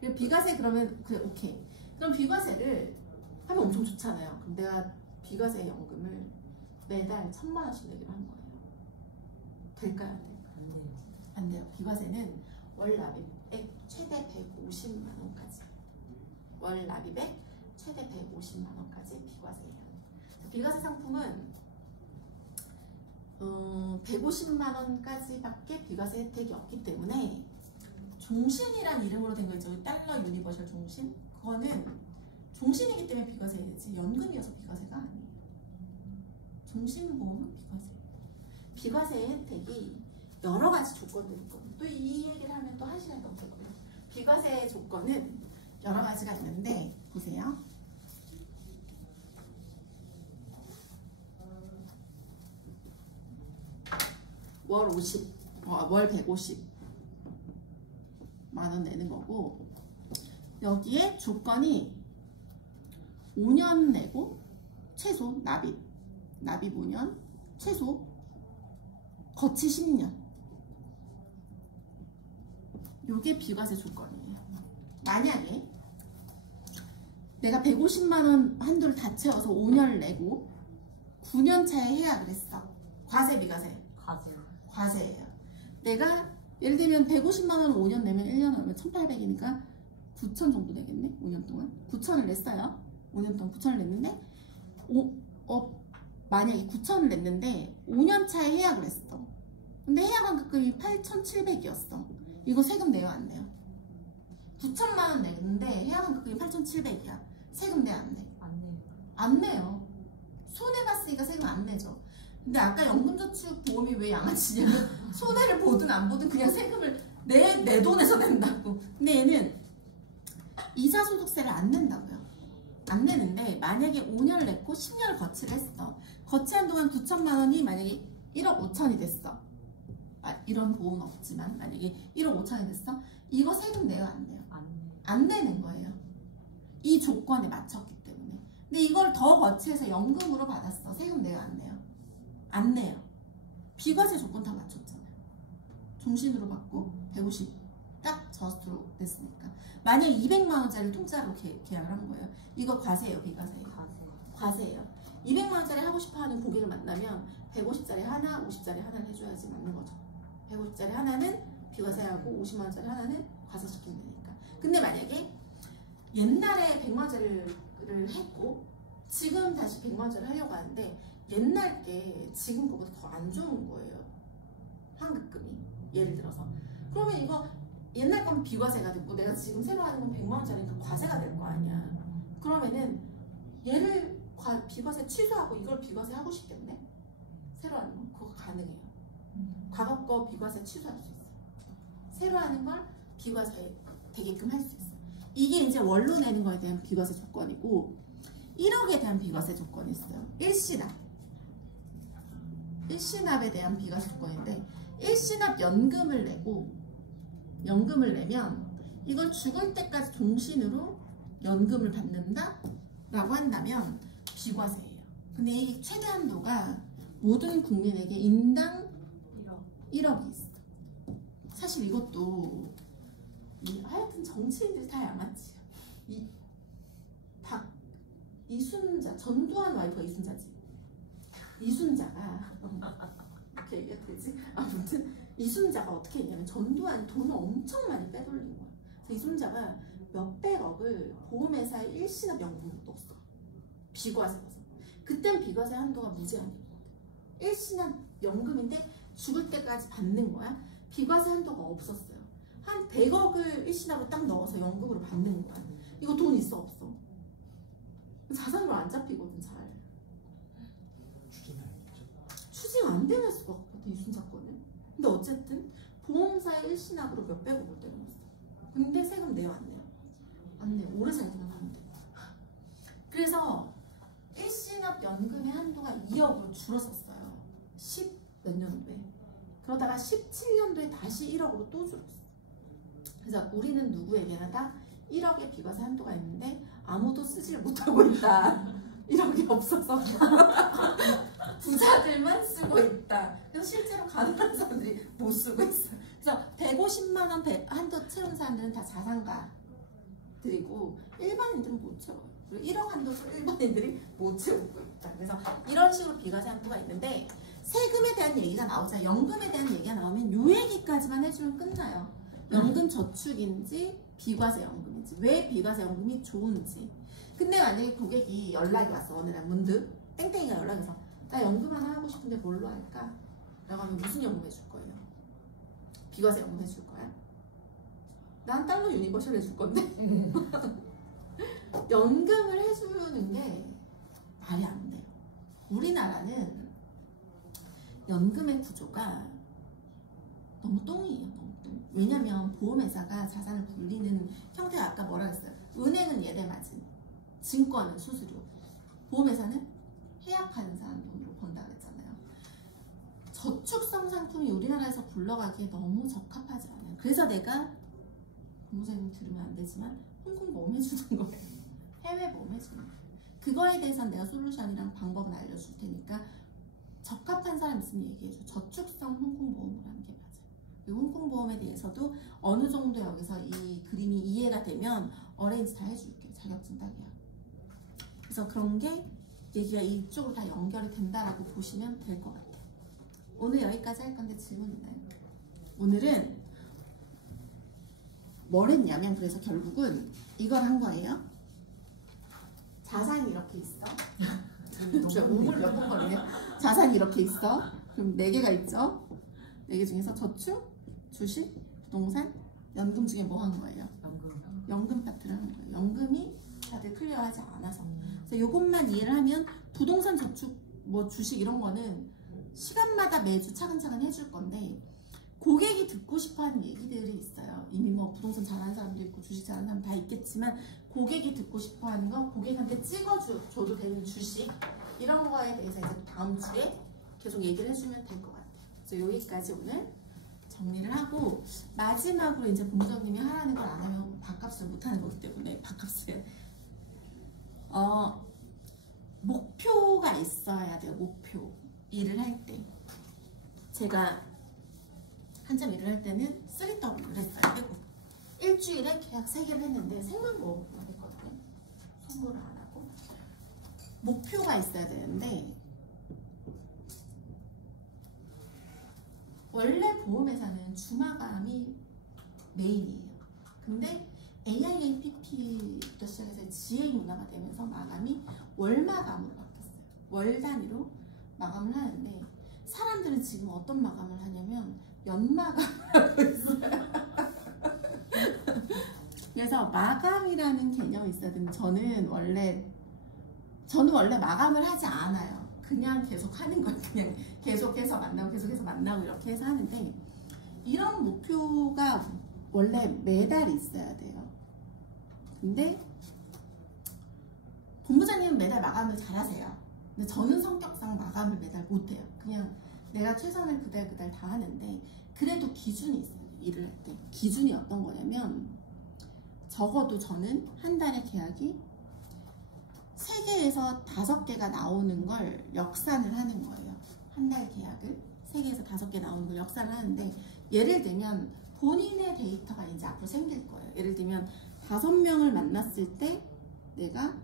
그리고 비과세 그러면 오케이. 그럼 비과세를 하면 엄청 좋잖아요. 그럼 내가 비과세 연금을 매달 1,000만 원씩 내기로 한 거예요. 될까요? 안 될까요? 안 돼요. 안 돼요. 비과세는 월 납입액 최대 150만 원까지. 월 납입액 최대 150만 원까지 비과세예요. 비과세 상품은 150만 원까지밖에 비과세 혜택이 없기 때문에 종신이란 이름으로 된 거 있죠. 달러 유니버셜 종신. 그거는 종신이기 때문에 비과세이지 연금이어서 비과세가 아니에요. 종신보험은 비과세예요. 비과세의 혜택이 여러 가지 조건들이 있거든요. 또 이 얘기를 하면 또 한 시간이 넘을 거예요. 비과세의 조건은 여러 가지가 있는데 보세요. 월 150만 원 내는 거고 여기에 조건이 5년 내고 최소 납입 5년 최소 거치 10년 요게 비과세 조건이에요. 만약에 내가 150만 원 한도를 다 채워서 5년을 내고 9년 차에 해약을 했어. 과세 비과세? 과세예요. 내가 예를 들면 150만 원을 5년 내면 1년 하면 1,800이니까 9,000 정도 내겠네. 5년 동안 9,000을 냈어요. 5년 동안 9,000을 냈는데 만약에 9,000을 냈는데 5년 차에 해약을 했어. 근데 해약환급금이 8,700이었어. 이거 세금 내요 안 내요? 9,000만 원 냈는데 해약환급금이 8,700이야. 세금 내요 안 내? 안 돼요. 안 내요. 손해봤으니까 세금 안 내죠. 근데 아까 연금저축보험이 왜 양아치냐면 손해를 보든 안 보든 그냥 세금을 내 돈에서 낸다고. 근데 얘는 이자소득세를 안 낸다고요. 안 내는데 만약에 5년을 냈고 10년을 거치를 했어. 거치한 동안 9,000만 원이 만약에 1억 5천이 됐어. 이런 보험은 없지만 만약에 1억 5천이 됐어. 이거 세금 내요 안 내요? 안 내는 거예요. 이 조건에 맞췄기 때문에. 근데 이걸 더 거치해서 연금으로 받았어. 세금 내요 안 내요? 안 내요. 비과세 조건 다 맞췄잖아요. 종신으로 받고 150 딱 저스트로 냈으니까. 만약에 200만 원짜리 통짜로 계약을 한 거예요. 이거 과세예요, 비과세예요? 과세예요. 200만 원짜리 하고 싶어 하는 고객을 만나면 150짜리 하나, 50짜리 하나를 해줘야지 맞는 거죠. 150짜리 하나는 비과세하고 50만 원짜리 하나는 과세시키면 되니까. 근데 만약에 옛날에 100만 원짜리를 했고 지금 다시 100만 원짜리 하려고 하는데 옛날 게 지금 거보다 더 안 좋은 거예요. 환급금이. 예를 들어서. 그러면 이거 옛날 건 비과세가 됐고 내가 지금 새로 하는 건 100만 원짜리니까 과세가 될 거 아니야. 그러면은 얘를 비과세 취소하고 이걸 비과세 하고 싶겠네. 새로 하는 거 그거 가능해요. 과거 거 비과세 취소할 수 있어. 새로 하는 걸 비과세 되게끔 할 수 있어. 이게 이제 원로 내는 거에 대한 비과세 조건이고 1억에 대한 비과세 조건이 있어요. 일시납에 대한 비과세 조건인데 일시납 연금을 내면 이걸 죽을 때까지 종신으로 연금을 받는다 라고 한다면 비과세예요. 근데 이 최대 한도가 모든 국민에게 인당 1억이 있어. 사실 이것도 하여튼 정치인들 다 양아치야. 이순자, 전두환 와이프가 이순자지. 이순자가 어떻게 얘기해야 되지? 아무튼 이순자가 어떻게 했냐면 전두환이 돈을 엄청 많이 빼돌린 거야. 그래서 이순자가 몇백억을 보험회사에 일시납 연금으로 넣었어. 비과세라서. 그땐 비과세 한도가 무제한이거든. 일시납 연금인데 죽을 때까지 받는 거야. 비과세 한도가 없었어요. 한 100억을 일시납으로 딱 넣어서 연금으로 받는 거야. 이거 돈 있어 없어? 자산으로 안 잡히거든 잘. 추징 안 되는 수가 없거든 이순자 거는. 근데 어쨌든 보험사의 일시납으로 몇백억을 때려놨어. 근데 세금 내요 안 내요? 안 내요. 오래 살기만 하면 돼. 그래서 일시납 연금의 한도가 2억으로 줄었었어요. 10 몇 년도에. 그러다가 17년도에 다시 1억으로 또 줄었어. 그래서 우리는 누구에게나 다 1억의 비과세 한도가 있는데 아무도 쓰지를 못하고 있다. 1억이 없어서 부자들만 쓰고 있다. 그래서 실제로 가난한 사람들이 못 쓰고 있어. 그래서 150만 원 한도 채운 사람들은 다 자산가들이고 일반인들은 못 채워요. 그리고 1억 한도도 일반인들이 못 채우고 있다. 그래서 이런 식으로 비과세 한도가 있는데 세금에 대한 얘기가 나오자 연금에 대한 얘기가 나오면 요 얘기까지만 해주면 끝나요. 연금 저축인지 비과세 연금인지 왜 비과세 연금이 좋은지. 근데 만약에 고객이 연락이 왔어. 어느 날 문득 땡땡이가 연락해서 나 연금 하나 하고 싶은데 뭘로 할까? 라고 하면 무슨 연금 해줄 거예요? 비과세 연금 해줄 거야? 난 달러 유니버셜 해줄 건데 연금을 해주는 게 말이 안 돼요. 우리나라는 연금의 구조가 너무 똥이에요. 너무 똥. 왜냐면 보험회사가 자산을 굴리는 형태가 아까 뭐라 그랬어요? 은행은 예대 마진, 증권은 수수료, 보험회사는 해약하는 사람 돈으로 번다 그랬잖아요. 저축성 상품이 우리나라에서 굴러가기에 너무 적합하지 않아요. 그래서 내가 공무사님 들으면 안 되지만 홍콩보험 해주는 거예요. 해외보험 해주는 거예요. 그거에 대해서는 내가 솔루션이랑 방법은 알려줄 테니까 적합한 사람 있으면 얘기해줘. 저축성 홍콩보험을 하는 게 맞아요. 그리고 홍콩보험에 대해서도 어느 정도 여기서 이 그림이 이해가 되면 어레인지 다 해줄게요. 자격증 따기야. 그래서 그런 게 얘기가 이쪽으로 다 연결이 된다라고 보시면 될 것 같아요. 오늘 여기까지 할 건데 질문 있나요? 오늘은 뭘 했냐면 그래서 결국은 이걸 한 거예요. 자산이 이렇게 있어. 제가 몸을 몇 번 걸리네. 자산이 이렇게 있어. 그럼 4개가 있죠. 4개 중에서 저축, 주식, 부동산, 연금 중에 뭐 한 거예요? 연금 파트를 한 거예요. 연금이 다들 클리어하지 않아서. 그래서 이것만 이해를 하면 부동산, 저축, 뭐 주식 이런 거는 시간마다 매주 차근차근 해줄 건데 고객이 듣고 싶어하는 얘기들이 있어요. 이미 뭐 부동산 잘하는 사람도 있고 주식 잘하는 사람 다 있겠지만 고객이 듣고 싶어하는 거, 고객한테 찍어줘도 되는 주식 이런 거에 대해서 이제 다음 주에 계속 얘기를 해주면 될 것 같아요. 그래서 여기까지 오늘 정리를 하고 마지막으로 이제 본부장님이 하라는 걸 안 하면 밥값을 못 하는 거기 때문에 밥값을 목표가 있어야 돼요. 목표. 일을 할 때 제가 한참 일을 할 때는 3W를 했어요. 일주일에 계약 3개를 했는데 생명보험만 했거든요. 선고를 안 하고 목표가 있어야 되는데 원래 보험회사는 주마감이 메인이에요. 근데 AIAPP부터 시작해서 GA 문화가 되면서 마감이 월마감으로 바뀌었어요. 월 단위로 마감을 하는데 사람들은 지금 어떤 마감을 하냐면 연마감을 하고 있어요. 마감이라는 개념이 있어야 되는데 저는 원래 마감을 하지 않아요. 그냥 계속 하는 거예요. 그냥 계속해서 만나고 이렇게 해서 하는데 이런 목표가 원래 매달 있어야 돼요. 근데 본부장님은 매달 마감을 잘 하세요. 근데 저는 성격상 마감을 매달 못해요. 그냥 내가 최선을 그달 다 하는데 그래도 기준이 있어요. 일을 할 때. 기준이 어떤 거냐면 적어도 저는 한 달에 계약이 3개에서 5개가 나오는 걸 역산을 하는 거예요. 한 달 계약을 3개에서 5개 나오는 걸 역산을 하는데 예를 들면 본인의 데이터가 이제 앞으로 생길 거예요. 예를 들면 5명을 만났을 때 내가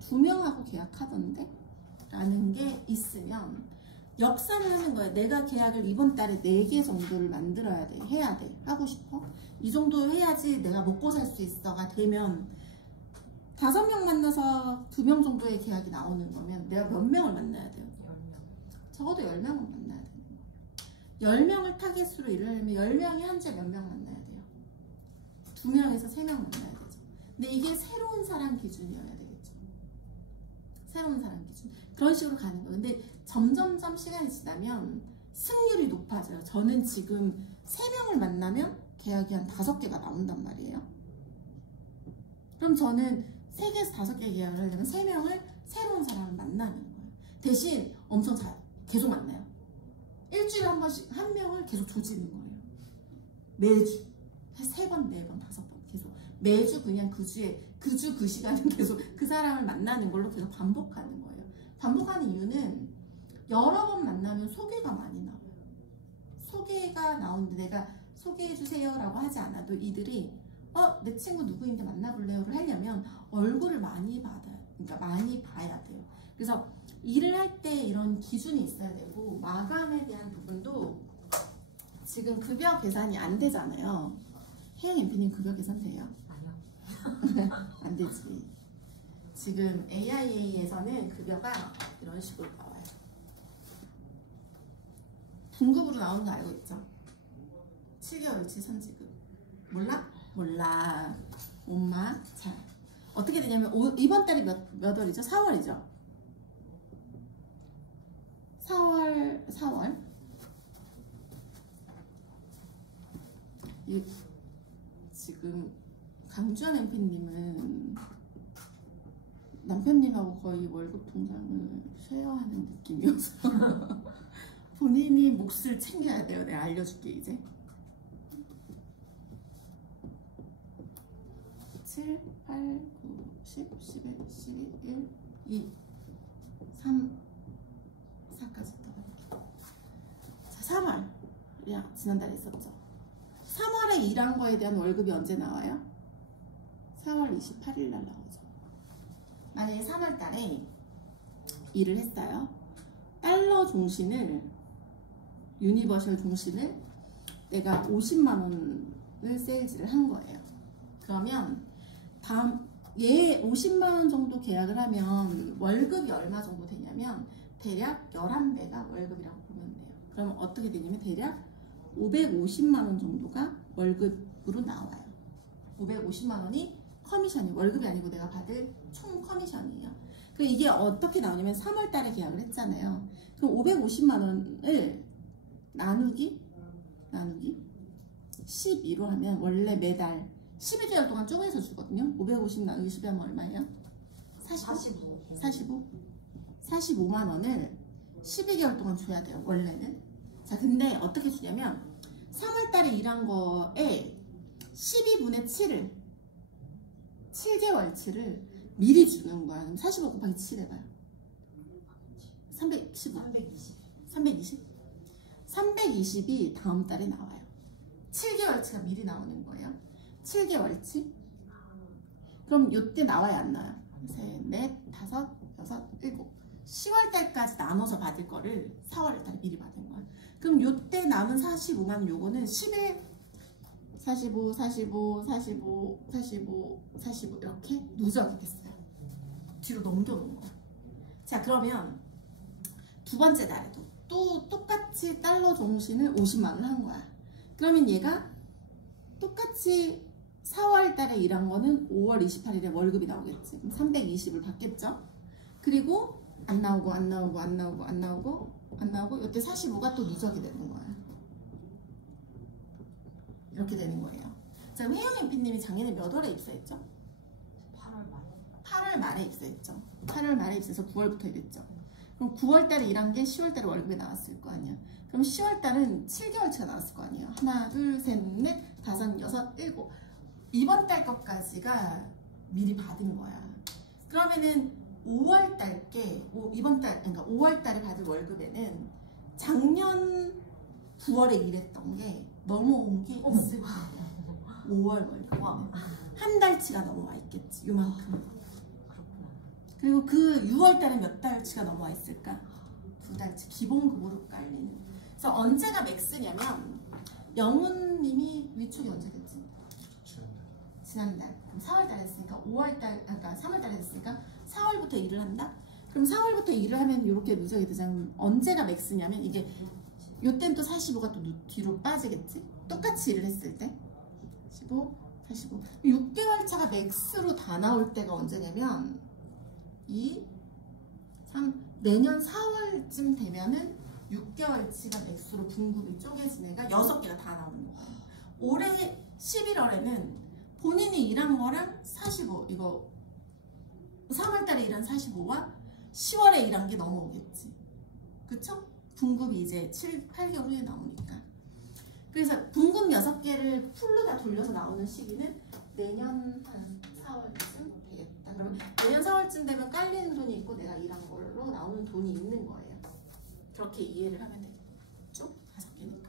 2명하고 계약하던데 라는 게 있으면 역산을 하는 거예요. 내가 계약을 이번 달에 4개 정도를 만들어야 돼. 해야 돼. 하고 싶어? 이 정도 해야지 내가 먹고 살 수 있어가 되면 5명 만나서 2명 정도의 계약이 나오는 거면 내가 몇 명을 만나야 돼요? 10명. 적어도 10명을 만나야 되는 거예요. 10명을 타겟으로 일을 하려면 10명이 한 주에 몇 명 만나야 돼요? 2명에서 3명 만나야 되죠. 근데 이게 새로운 사람 기준이어야 되겠죠. 새로운 사람 기준. 그런 식으로 가는 거예요. 근데 점점점 시간이 지나면 승률이 높아져요. 저는 지금 3명을 만나면 계약이 한 5개가 나온단 말이에요. 그럼 저는 3개에서 5개 계약을 하려면 3명을 새로운 사람을 만나는 거예요. 대신 엄청 계속 만나요. 일주일에 한 번씩 한 명을 계속 조지는 거예요. 매주. 3번, 4번, 5번 계속. 매주 그냥 그 주 그 시간은 계속 그 사람을 만나는 걸로 계속 반복하는 거예요. 반복하는 이유는 여러 번 만나면 소개가 많이 나와요. 소개가 나오는데 내가 소개해주세요 라고 하지 않아도 이들이 내 친구 누구인데 만나볼래요를 하려면 얼굴을 많이 받아요. 그러니까 많이 봐야 돼요. 그래서 일을 할 때 이런 기준이 있어야 되고 마감에 대한 부분도 지금 급여 계산이 안 되잖아요. 혜영 MP님 급여 계산 돼요? 아니요. 안 되지. 지금 AIA에서는 급여가 이런 식으로 나와요. 분급으로 나오는 거 알고 있죠? 7개월치 선지급. 몰라? 몰라. 엄마. 자, 어떻게 되냐면 이번 달이 몇 월이죠? 4월이죠? 4월. 지금 강주현 MP님은 남편님하고 거의 월급 통장을 쉐어하는 느낌이어서 본인이 몫을 챙겨야 돼요. 내가 알려줄게 이제. 7, 8, 9, 10, 11, 12, 1, 2, 3, 4까지 떠나볼게요. 자, 3월. 지난달에 있었죠. 3월에 일한 거에 대한 월급이 언제 나와요? 4월 28일 날 나오죠. 만약에 3월 달에 일을 했어요. 달러 종신을, 유니버셜 종신을 내가 50만 원을 세일즈를 한 거예요. 그러면 얘 50만 원 정도 계약을 하면 월급이 얼마 정도 되냐면 대략 11배가 월급이라고 보면 돼요. 그러면 어떻게 되냐면 대략 550만 원 정도가 월급으로 나와요. 550만 원이 커미션이 월급이 아니고 내가 받을 총 커미션이에요. 그럼 이게 어떻게 나오냐면 3월 달에 계약을 했잖아요. 그럼 550만 원을 나누기 12로 하면 원래 매달 12개월 동안 쪼개서 주거든요. 550 나누기 12 하면 얼마예요? 45? 45만 원을 12개월 동안 줘야 돼요. 원래는. 자, 근데 어떻게 주냐면 3월 달에 일한 거에 12분의 7을 7개월치를 미리 주는 거야. 그럼 45 곱하기 7 해봐요. 320? 320이 다음 달에 나와요. 7개월치가 미리 나오는 거예요. 7개월치? 그럼 요때 나와야 안 나와요? 셋, 넷, 다섯, 여섯, 일곱. 10월 달까지 나눠서 받을 거를 4월 달에 미리 받은 거야. 그럼 요때 남은 45만 원 요거는 10일 45 이렇게 누적이 됐어요. 뒤로 넘겨놓은 거야. 자, 그러면 두 번째 달에도 또 똑같이 달러 종신을 50만 원 한 거야. 그러면 얘가 똑같이 4월 달에 일한 거는 5월 28일에 월급이 나오겠지. 그럼 320을 받겠죠. 그리고 안 나오고 이때 45가 또 누적이 되는 거야. 이렇게 되는 거예요. 자, 혜영 MP님이 작년에 몇 월에 입사했죠? 8월 말. 8월 말에 입사했죠. 8월 말에 입사해서 9월부터 일했죠. 그럼 9월 달에 일한 게 10월 달에 월급이 나왔을 거 아니야. 그럼 10월 달은 7개월치가 나왔을 거 아니에요. 하나, 둘, 셋, 넷, 다섯, 여섯, 일곱. 이번 달 것까지가 미리 받은 거야. 그러면은 5월 달께 이번 달 그러니까 5월 달에 받을 월급에는 작년 9월에 일했던 게 넘어온 게 있을 거야. 5월 월급. 한 달치가 넘어와 있겠지. 요만큼. 그렇구나. 그리고 그 6월 달에 몇 달치가 넘어와 있을까? 2달치 기본급으로 깔리는. 그래서 언제가 맥스냐면 영훈님이 위축이 언제겠지? 지난달. 그럼 4월 달에 했으니까 5월 달, 그러니까 3월 달에 했으니까 4월부터 일을 한다? 그럼 4월부터 일을 하면 이렇게 누적이 되잖아요. 언제가 맥스냐면 이게 요땐 또 45가 또 뒤로 빠지겠지? 똑같이 일을 했을 때 15, 45 6개월 차가 맥스로 다 나올 때가 언제냐면 2, 3 내년 4월쯤 되면은 6개월치가 맥스로 분급이 쪼개진 애가 6개가 다 나오는 거예요. 올해 11월에는 본인이 일한 거랑 45 이거 3월달에 일한 45와 10월에 일한 게 넘어오겠지. 그쵸? 분급이 이제 7, 8개월 후에 나오니까. 그래서 분급 6개를 풀로 다 돌려서 나오는 시기는 내년 한 4월쯤 되겠다. 그러면 내년 4월쯤 되면 깔리는 돈이 있고 내가 일한 걸로 나오는 돈이 있는 거예요. 그렇게 이해를 하면 되겠죠? 5개니까.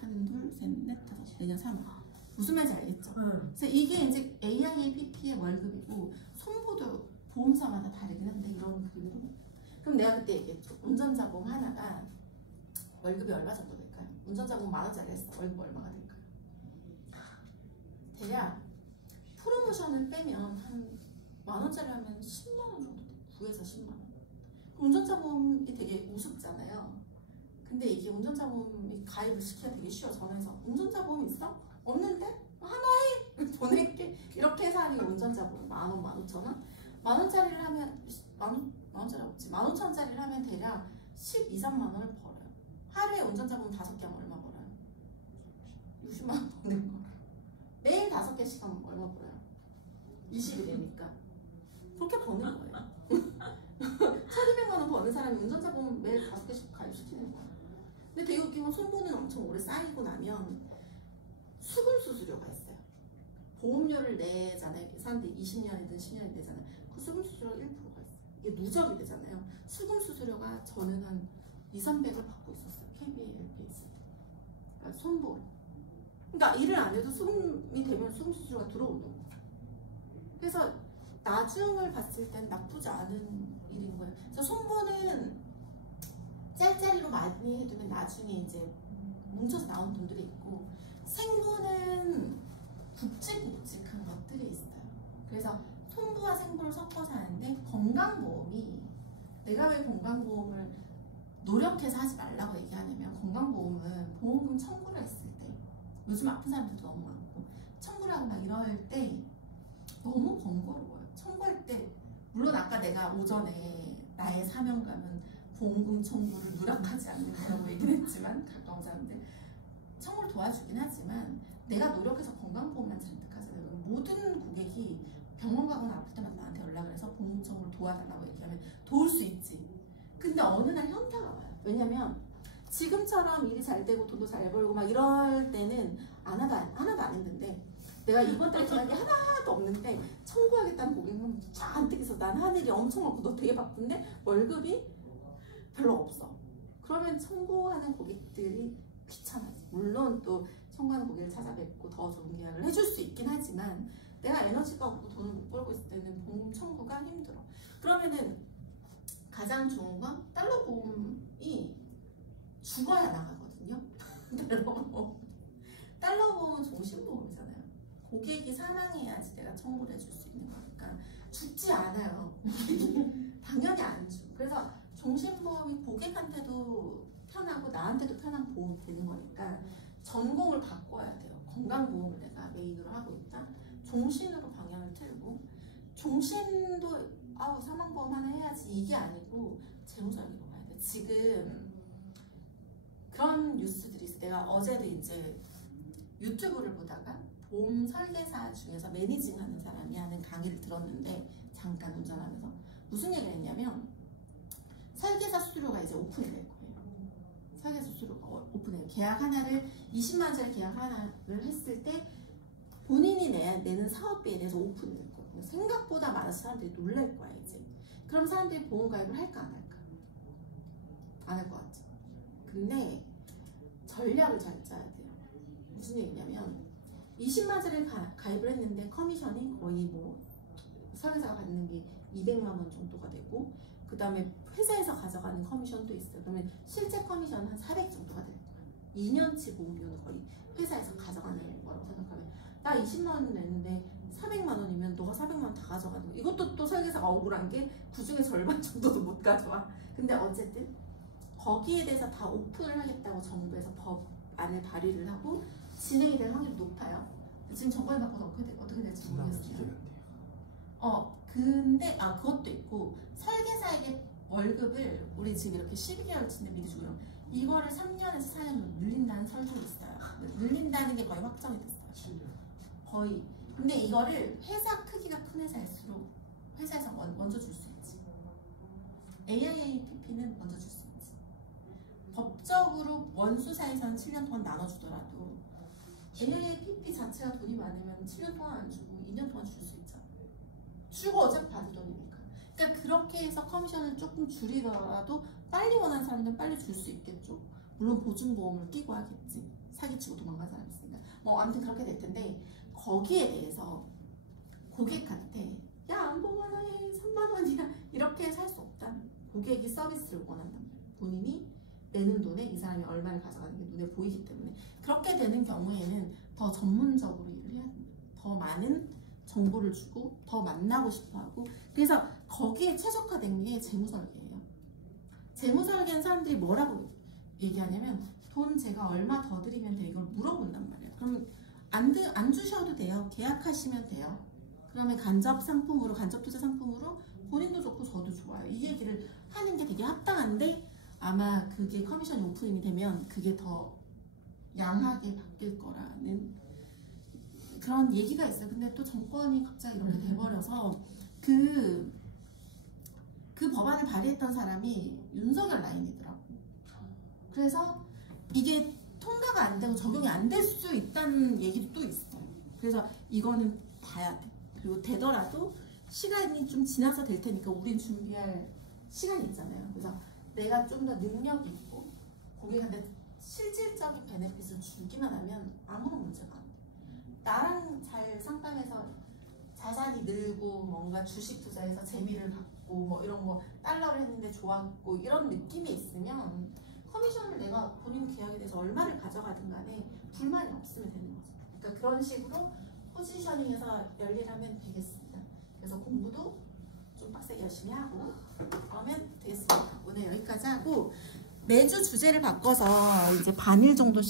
하나, 둘, 셋, 넷, 다섯. 내년 3월. 무슨 말인지 알겠죠? 그래서 이게 이제 AIAPP의 월급이고 손보도 보험사마다 다르긴 한데 이런 그림으로. 그럼 내가 그때 얘기했죠. 운전자보험 하나가 월급이 얼마 정도 될까요? 운전자보험 10,000원짜리 했어. 월급 얼마가 될까요? 대략 프로모션을 빼면 한 10,000원짜리 하면 10만원 정도 돼. 9에서 10만원. 운전자보험이 되게 우습잖아요. 근데 이게 운전자보험이 가입을 시키기가 되게 쉬워. 전화해서 운전자보험 있어? 없는데? 하나 해! 보낼게. 이렇게 해서 하는 게 운전자보험. 10,000원, 15,000원? 10,000원짜리를 하면 10,000원짜리 없지. 15,000원짜리를 하면 대략 12, 3만원을 벌어요. 하루에 운전자보험 5개 하면 얼마 벌어요? 60만원 버는 거. 매일 5개씩 하면 얼마 벌어요? 20이 되니까. 그렇게 버는 거예요. 1,200만원 버는 사람이 운전자보험 매일 5개씩 가입시키는 거야. 근데 되게 웃긴 건 손보는 엄청 오래 쌓이고 나면 수금 수수료가 있어요. 보험료를 내잖아요. 사람들이 20년이든 10년이 되잖아요. 그 수금 수수료가 1%가 있어요. 이게 누적이 되잖아요. 수금 수수료가 저는 한 2, 300을 받고 있었어요. KBLP에서. 그러니까 손보. 그러니까 일을 안 해도 수금이 되면 수금 수수료가 들어오는 거예요. 그래서 나중을 봤을 땐 나쁘지 않은 일인 거예요. 그래서 손보는 짤짤이로 많이 해두면 나중에 이제 뭉쳐서 나온 돈들이 있고, 생보는 굵직굵직한 것들이 있어요. 그래서 손보와 생보를 섞어서 하는데, 건강보험이 내가 왜 건강보험을 노력해서 하지 말라고 얘기하냐면, 건강보험은 보험금 청구를 했을 때, 요즘 아픈 사람들도 너무 많고 청구를 하고 막 이럴 때 너무 번거로워요. 청구할 때 물론 아까 내가 오전에 나의 사명감은 보험금 청구를 누락하지 않는 거라고 얘기를 했지만, 가까운 사람들 청구를 도와주긴 하지만 내가 노력해서 건강보험만 잔뜩 하잖아요. 모든 고객이 병원 가거나 아플 때마다 나한테 연락을 해서 보험금 청구를 도와달라고 얘기하면 도울 수 있지. 근데 어느 날 현타가 와요. 왜냐면 지금처럼 일이 잘 되고 돈도 잘 벌고 막 이럴 때는 하나도 안 했는데, 내가 이번 달 계약이 하나도 없는데 청구하겠다는 고객은 잔뜩 있어. 난 하늘이 엄청 많고 너 되게 바쁜데 월급이 별로 없어. 그러면 청구하는 고객들이 귀찮아지. 물론 또 청구하는 고객을 찾아뵙고 더 좋은 계약을 해줄 수 있긴 하지만, 내가 에너지가 없고 돈을 못 벌고 있을 때는 보험 청구가 힘들어. 그러면은 가장 좋은 건 달러 보험이 죽어야 나가거든요. 달러 보험은 종신보험이잖아요. 고객이 사망해야지 내가 청구를 해줄 수 있는 거니까 죽지 않아요. 당연히 안 죽어. 그래서 종신보험이 고객한테도 편하고 나한테도 편한 보험이 되는 거니까 전공을 바꿔야 돼요. 건강보험을 내가 메인으로 하고 있다. 종신으로 방향을 틀고 종신도 사망보험 하나 해야지 이게 아니고 재무설계로 가야 돼. 지금 그런 뉴스들이 있어. 내가 어제도 이제 유튜브를 보다가 보험 설계사 중에서 매니징 하는 사람이 하는 강의를 들었는데 잠깐 운전하면서 무슨 얘기를 했냐면 설계사 수수료가 이제 오픈이 될 거예요. 설계사 수수료가 오픈해요. 계약 하나를 20만 원짜리 계약 하나를 했을 때 본인이 내는 사업비에 대해서 오픈이 될 거예요. 생각보다 많아서 사람들이 놀랄 거야 이제. 그럼 사람들이 보험 가입을 할까 안 할까? 안 할 것 같죠. 근데 전략을 잘 짜야 돼요. 무슨 얘기냐면 20만 원짜리 가입을 했는데 커미션이 거의 뭐 설계사가 받는 게 200만 원 정도가 되고 그 다음에 회사에서 가져가는 커미션도 있어요. 그러면 실제 커미션은 한 400 정도가 될 거예요. 2년치 보험료는 거의 회사에서 가져가는 거라고 생각하면 나 20만 원 냈는데 400만 원이면 너가 400만 원 다 가져가는 거. 이것도 또 설계사가 억울한 게 그중에 절반 정도도 못 가져와. 근데 어쨌든 거기에 대해서 다 오픈을 하겠다고 정부에서 법안을 발의를 하고 진행이 될 확률이 높아요. 지금 정권이 바꿔서 어떻게 될지 모르겠어요. 근데 그것도 있고 설계사에게 월급을 우리 지금 이렇게 12개월치인데 미리 주고요. 이거를 3년에서 4년으로 늘린다는 설도 있어요. 늘린다는 게 거의 확정이 됐어요. 거의. 근데 이거를 회사 크기가 큰 회사일수록 회사에서 먼저 줄 수 있지. AIAPP는 먼저 줄 수 있지. 법적으로 원수사에서는 7년 동안 나눠주더라도 AIAPP 자체가 돈이 많으면 7년 동안 안 주고 2년 동안 줄 수 있잖아. 주고 어차피 받을 돈이니까. 그러니까 그렇게 해서 커미션을 조금 줄이더라도 빨리 원하는 사람들은 빨리 줄 수 있겠죠. 물론 보증보험을 끼고 하겠지. 사기치고 도망간 사람이 있으니까. 뭐 아무튼 그렇게 될 텐데 거기에 대해서 고객한테 야 안보험 하나 해 3만 원이야 이렇게 살 수 없다. 고객이 서비스를 원한단 말이야. 본인이 내는 돈에 이 사람이 얼마를 가져가는 게 눈에 보이기 때문에 그렇게 되는 경우에는 더 전문적으로 일을 해야 됩니다. 더 많은 정보를 주고 더 만나고 싶어하고 그래서 거기에 최적화된 게 재무설계예요. 재무설계는 사람들이 뭐라고 얘기하냐면 돈 제가 얼마 더 드리면 돼 이걸 물어본단 말이에요. 그럼 안 주셔도 돼요. 계약하시면 돼요. 그러면 간접 상품으로 간접 투자 상품으로 본인도 좋고 저도 좋아요. 이 얘기를 하는 게 되게 합당한데 아마 그게 커미션이 오픈이 되면 그게 더 양하게 바뀔 거라는 그런 얘기가 있어요. 근데 또 정권이 갑자기 이렇게 돼버려서 그 법안을 발의했던 사람이 윤석열 라인이더라고. 그래서 이게 통과가 안 되고 적용이 안 될 수 있다는 얘기도 또 있어요. 그래서 이거는 봐야 돼. 그리고 되더라도 시간이 좀 지나서 될 테니까 우린 준비할 시간이 있잖아요. 그래서 내가 좀 더 능력이 있고 고객한테 실질적인 베네핏을 주기만 하면 아무런 문제가 안 돼. 나랑 잘 상담해서 자산이 늘고 뭔가 주식 투자해서 재미를 받고 뭐 이런 거 달러를 했는데 좋았고 이런 느낌이 있으면 커미션을 내가 본인 계약에 대해서 얼마를 가져가든 간에 불만이 없으면 되는 거죠. 그러니까 그런 식으로 포지셔닝해서 열일하면 되겠습니다. 그래서 공부도 좀 빡세게 열심히 하고 그러면 되겠습니다. 오늘 여기까지 하고 매주 주제를 바꿔서 이제 반일 정도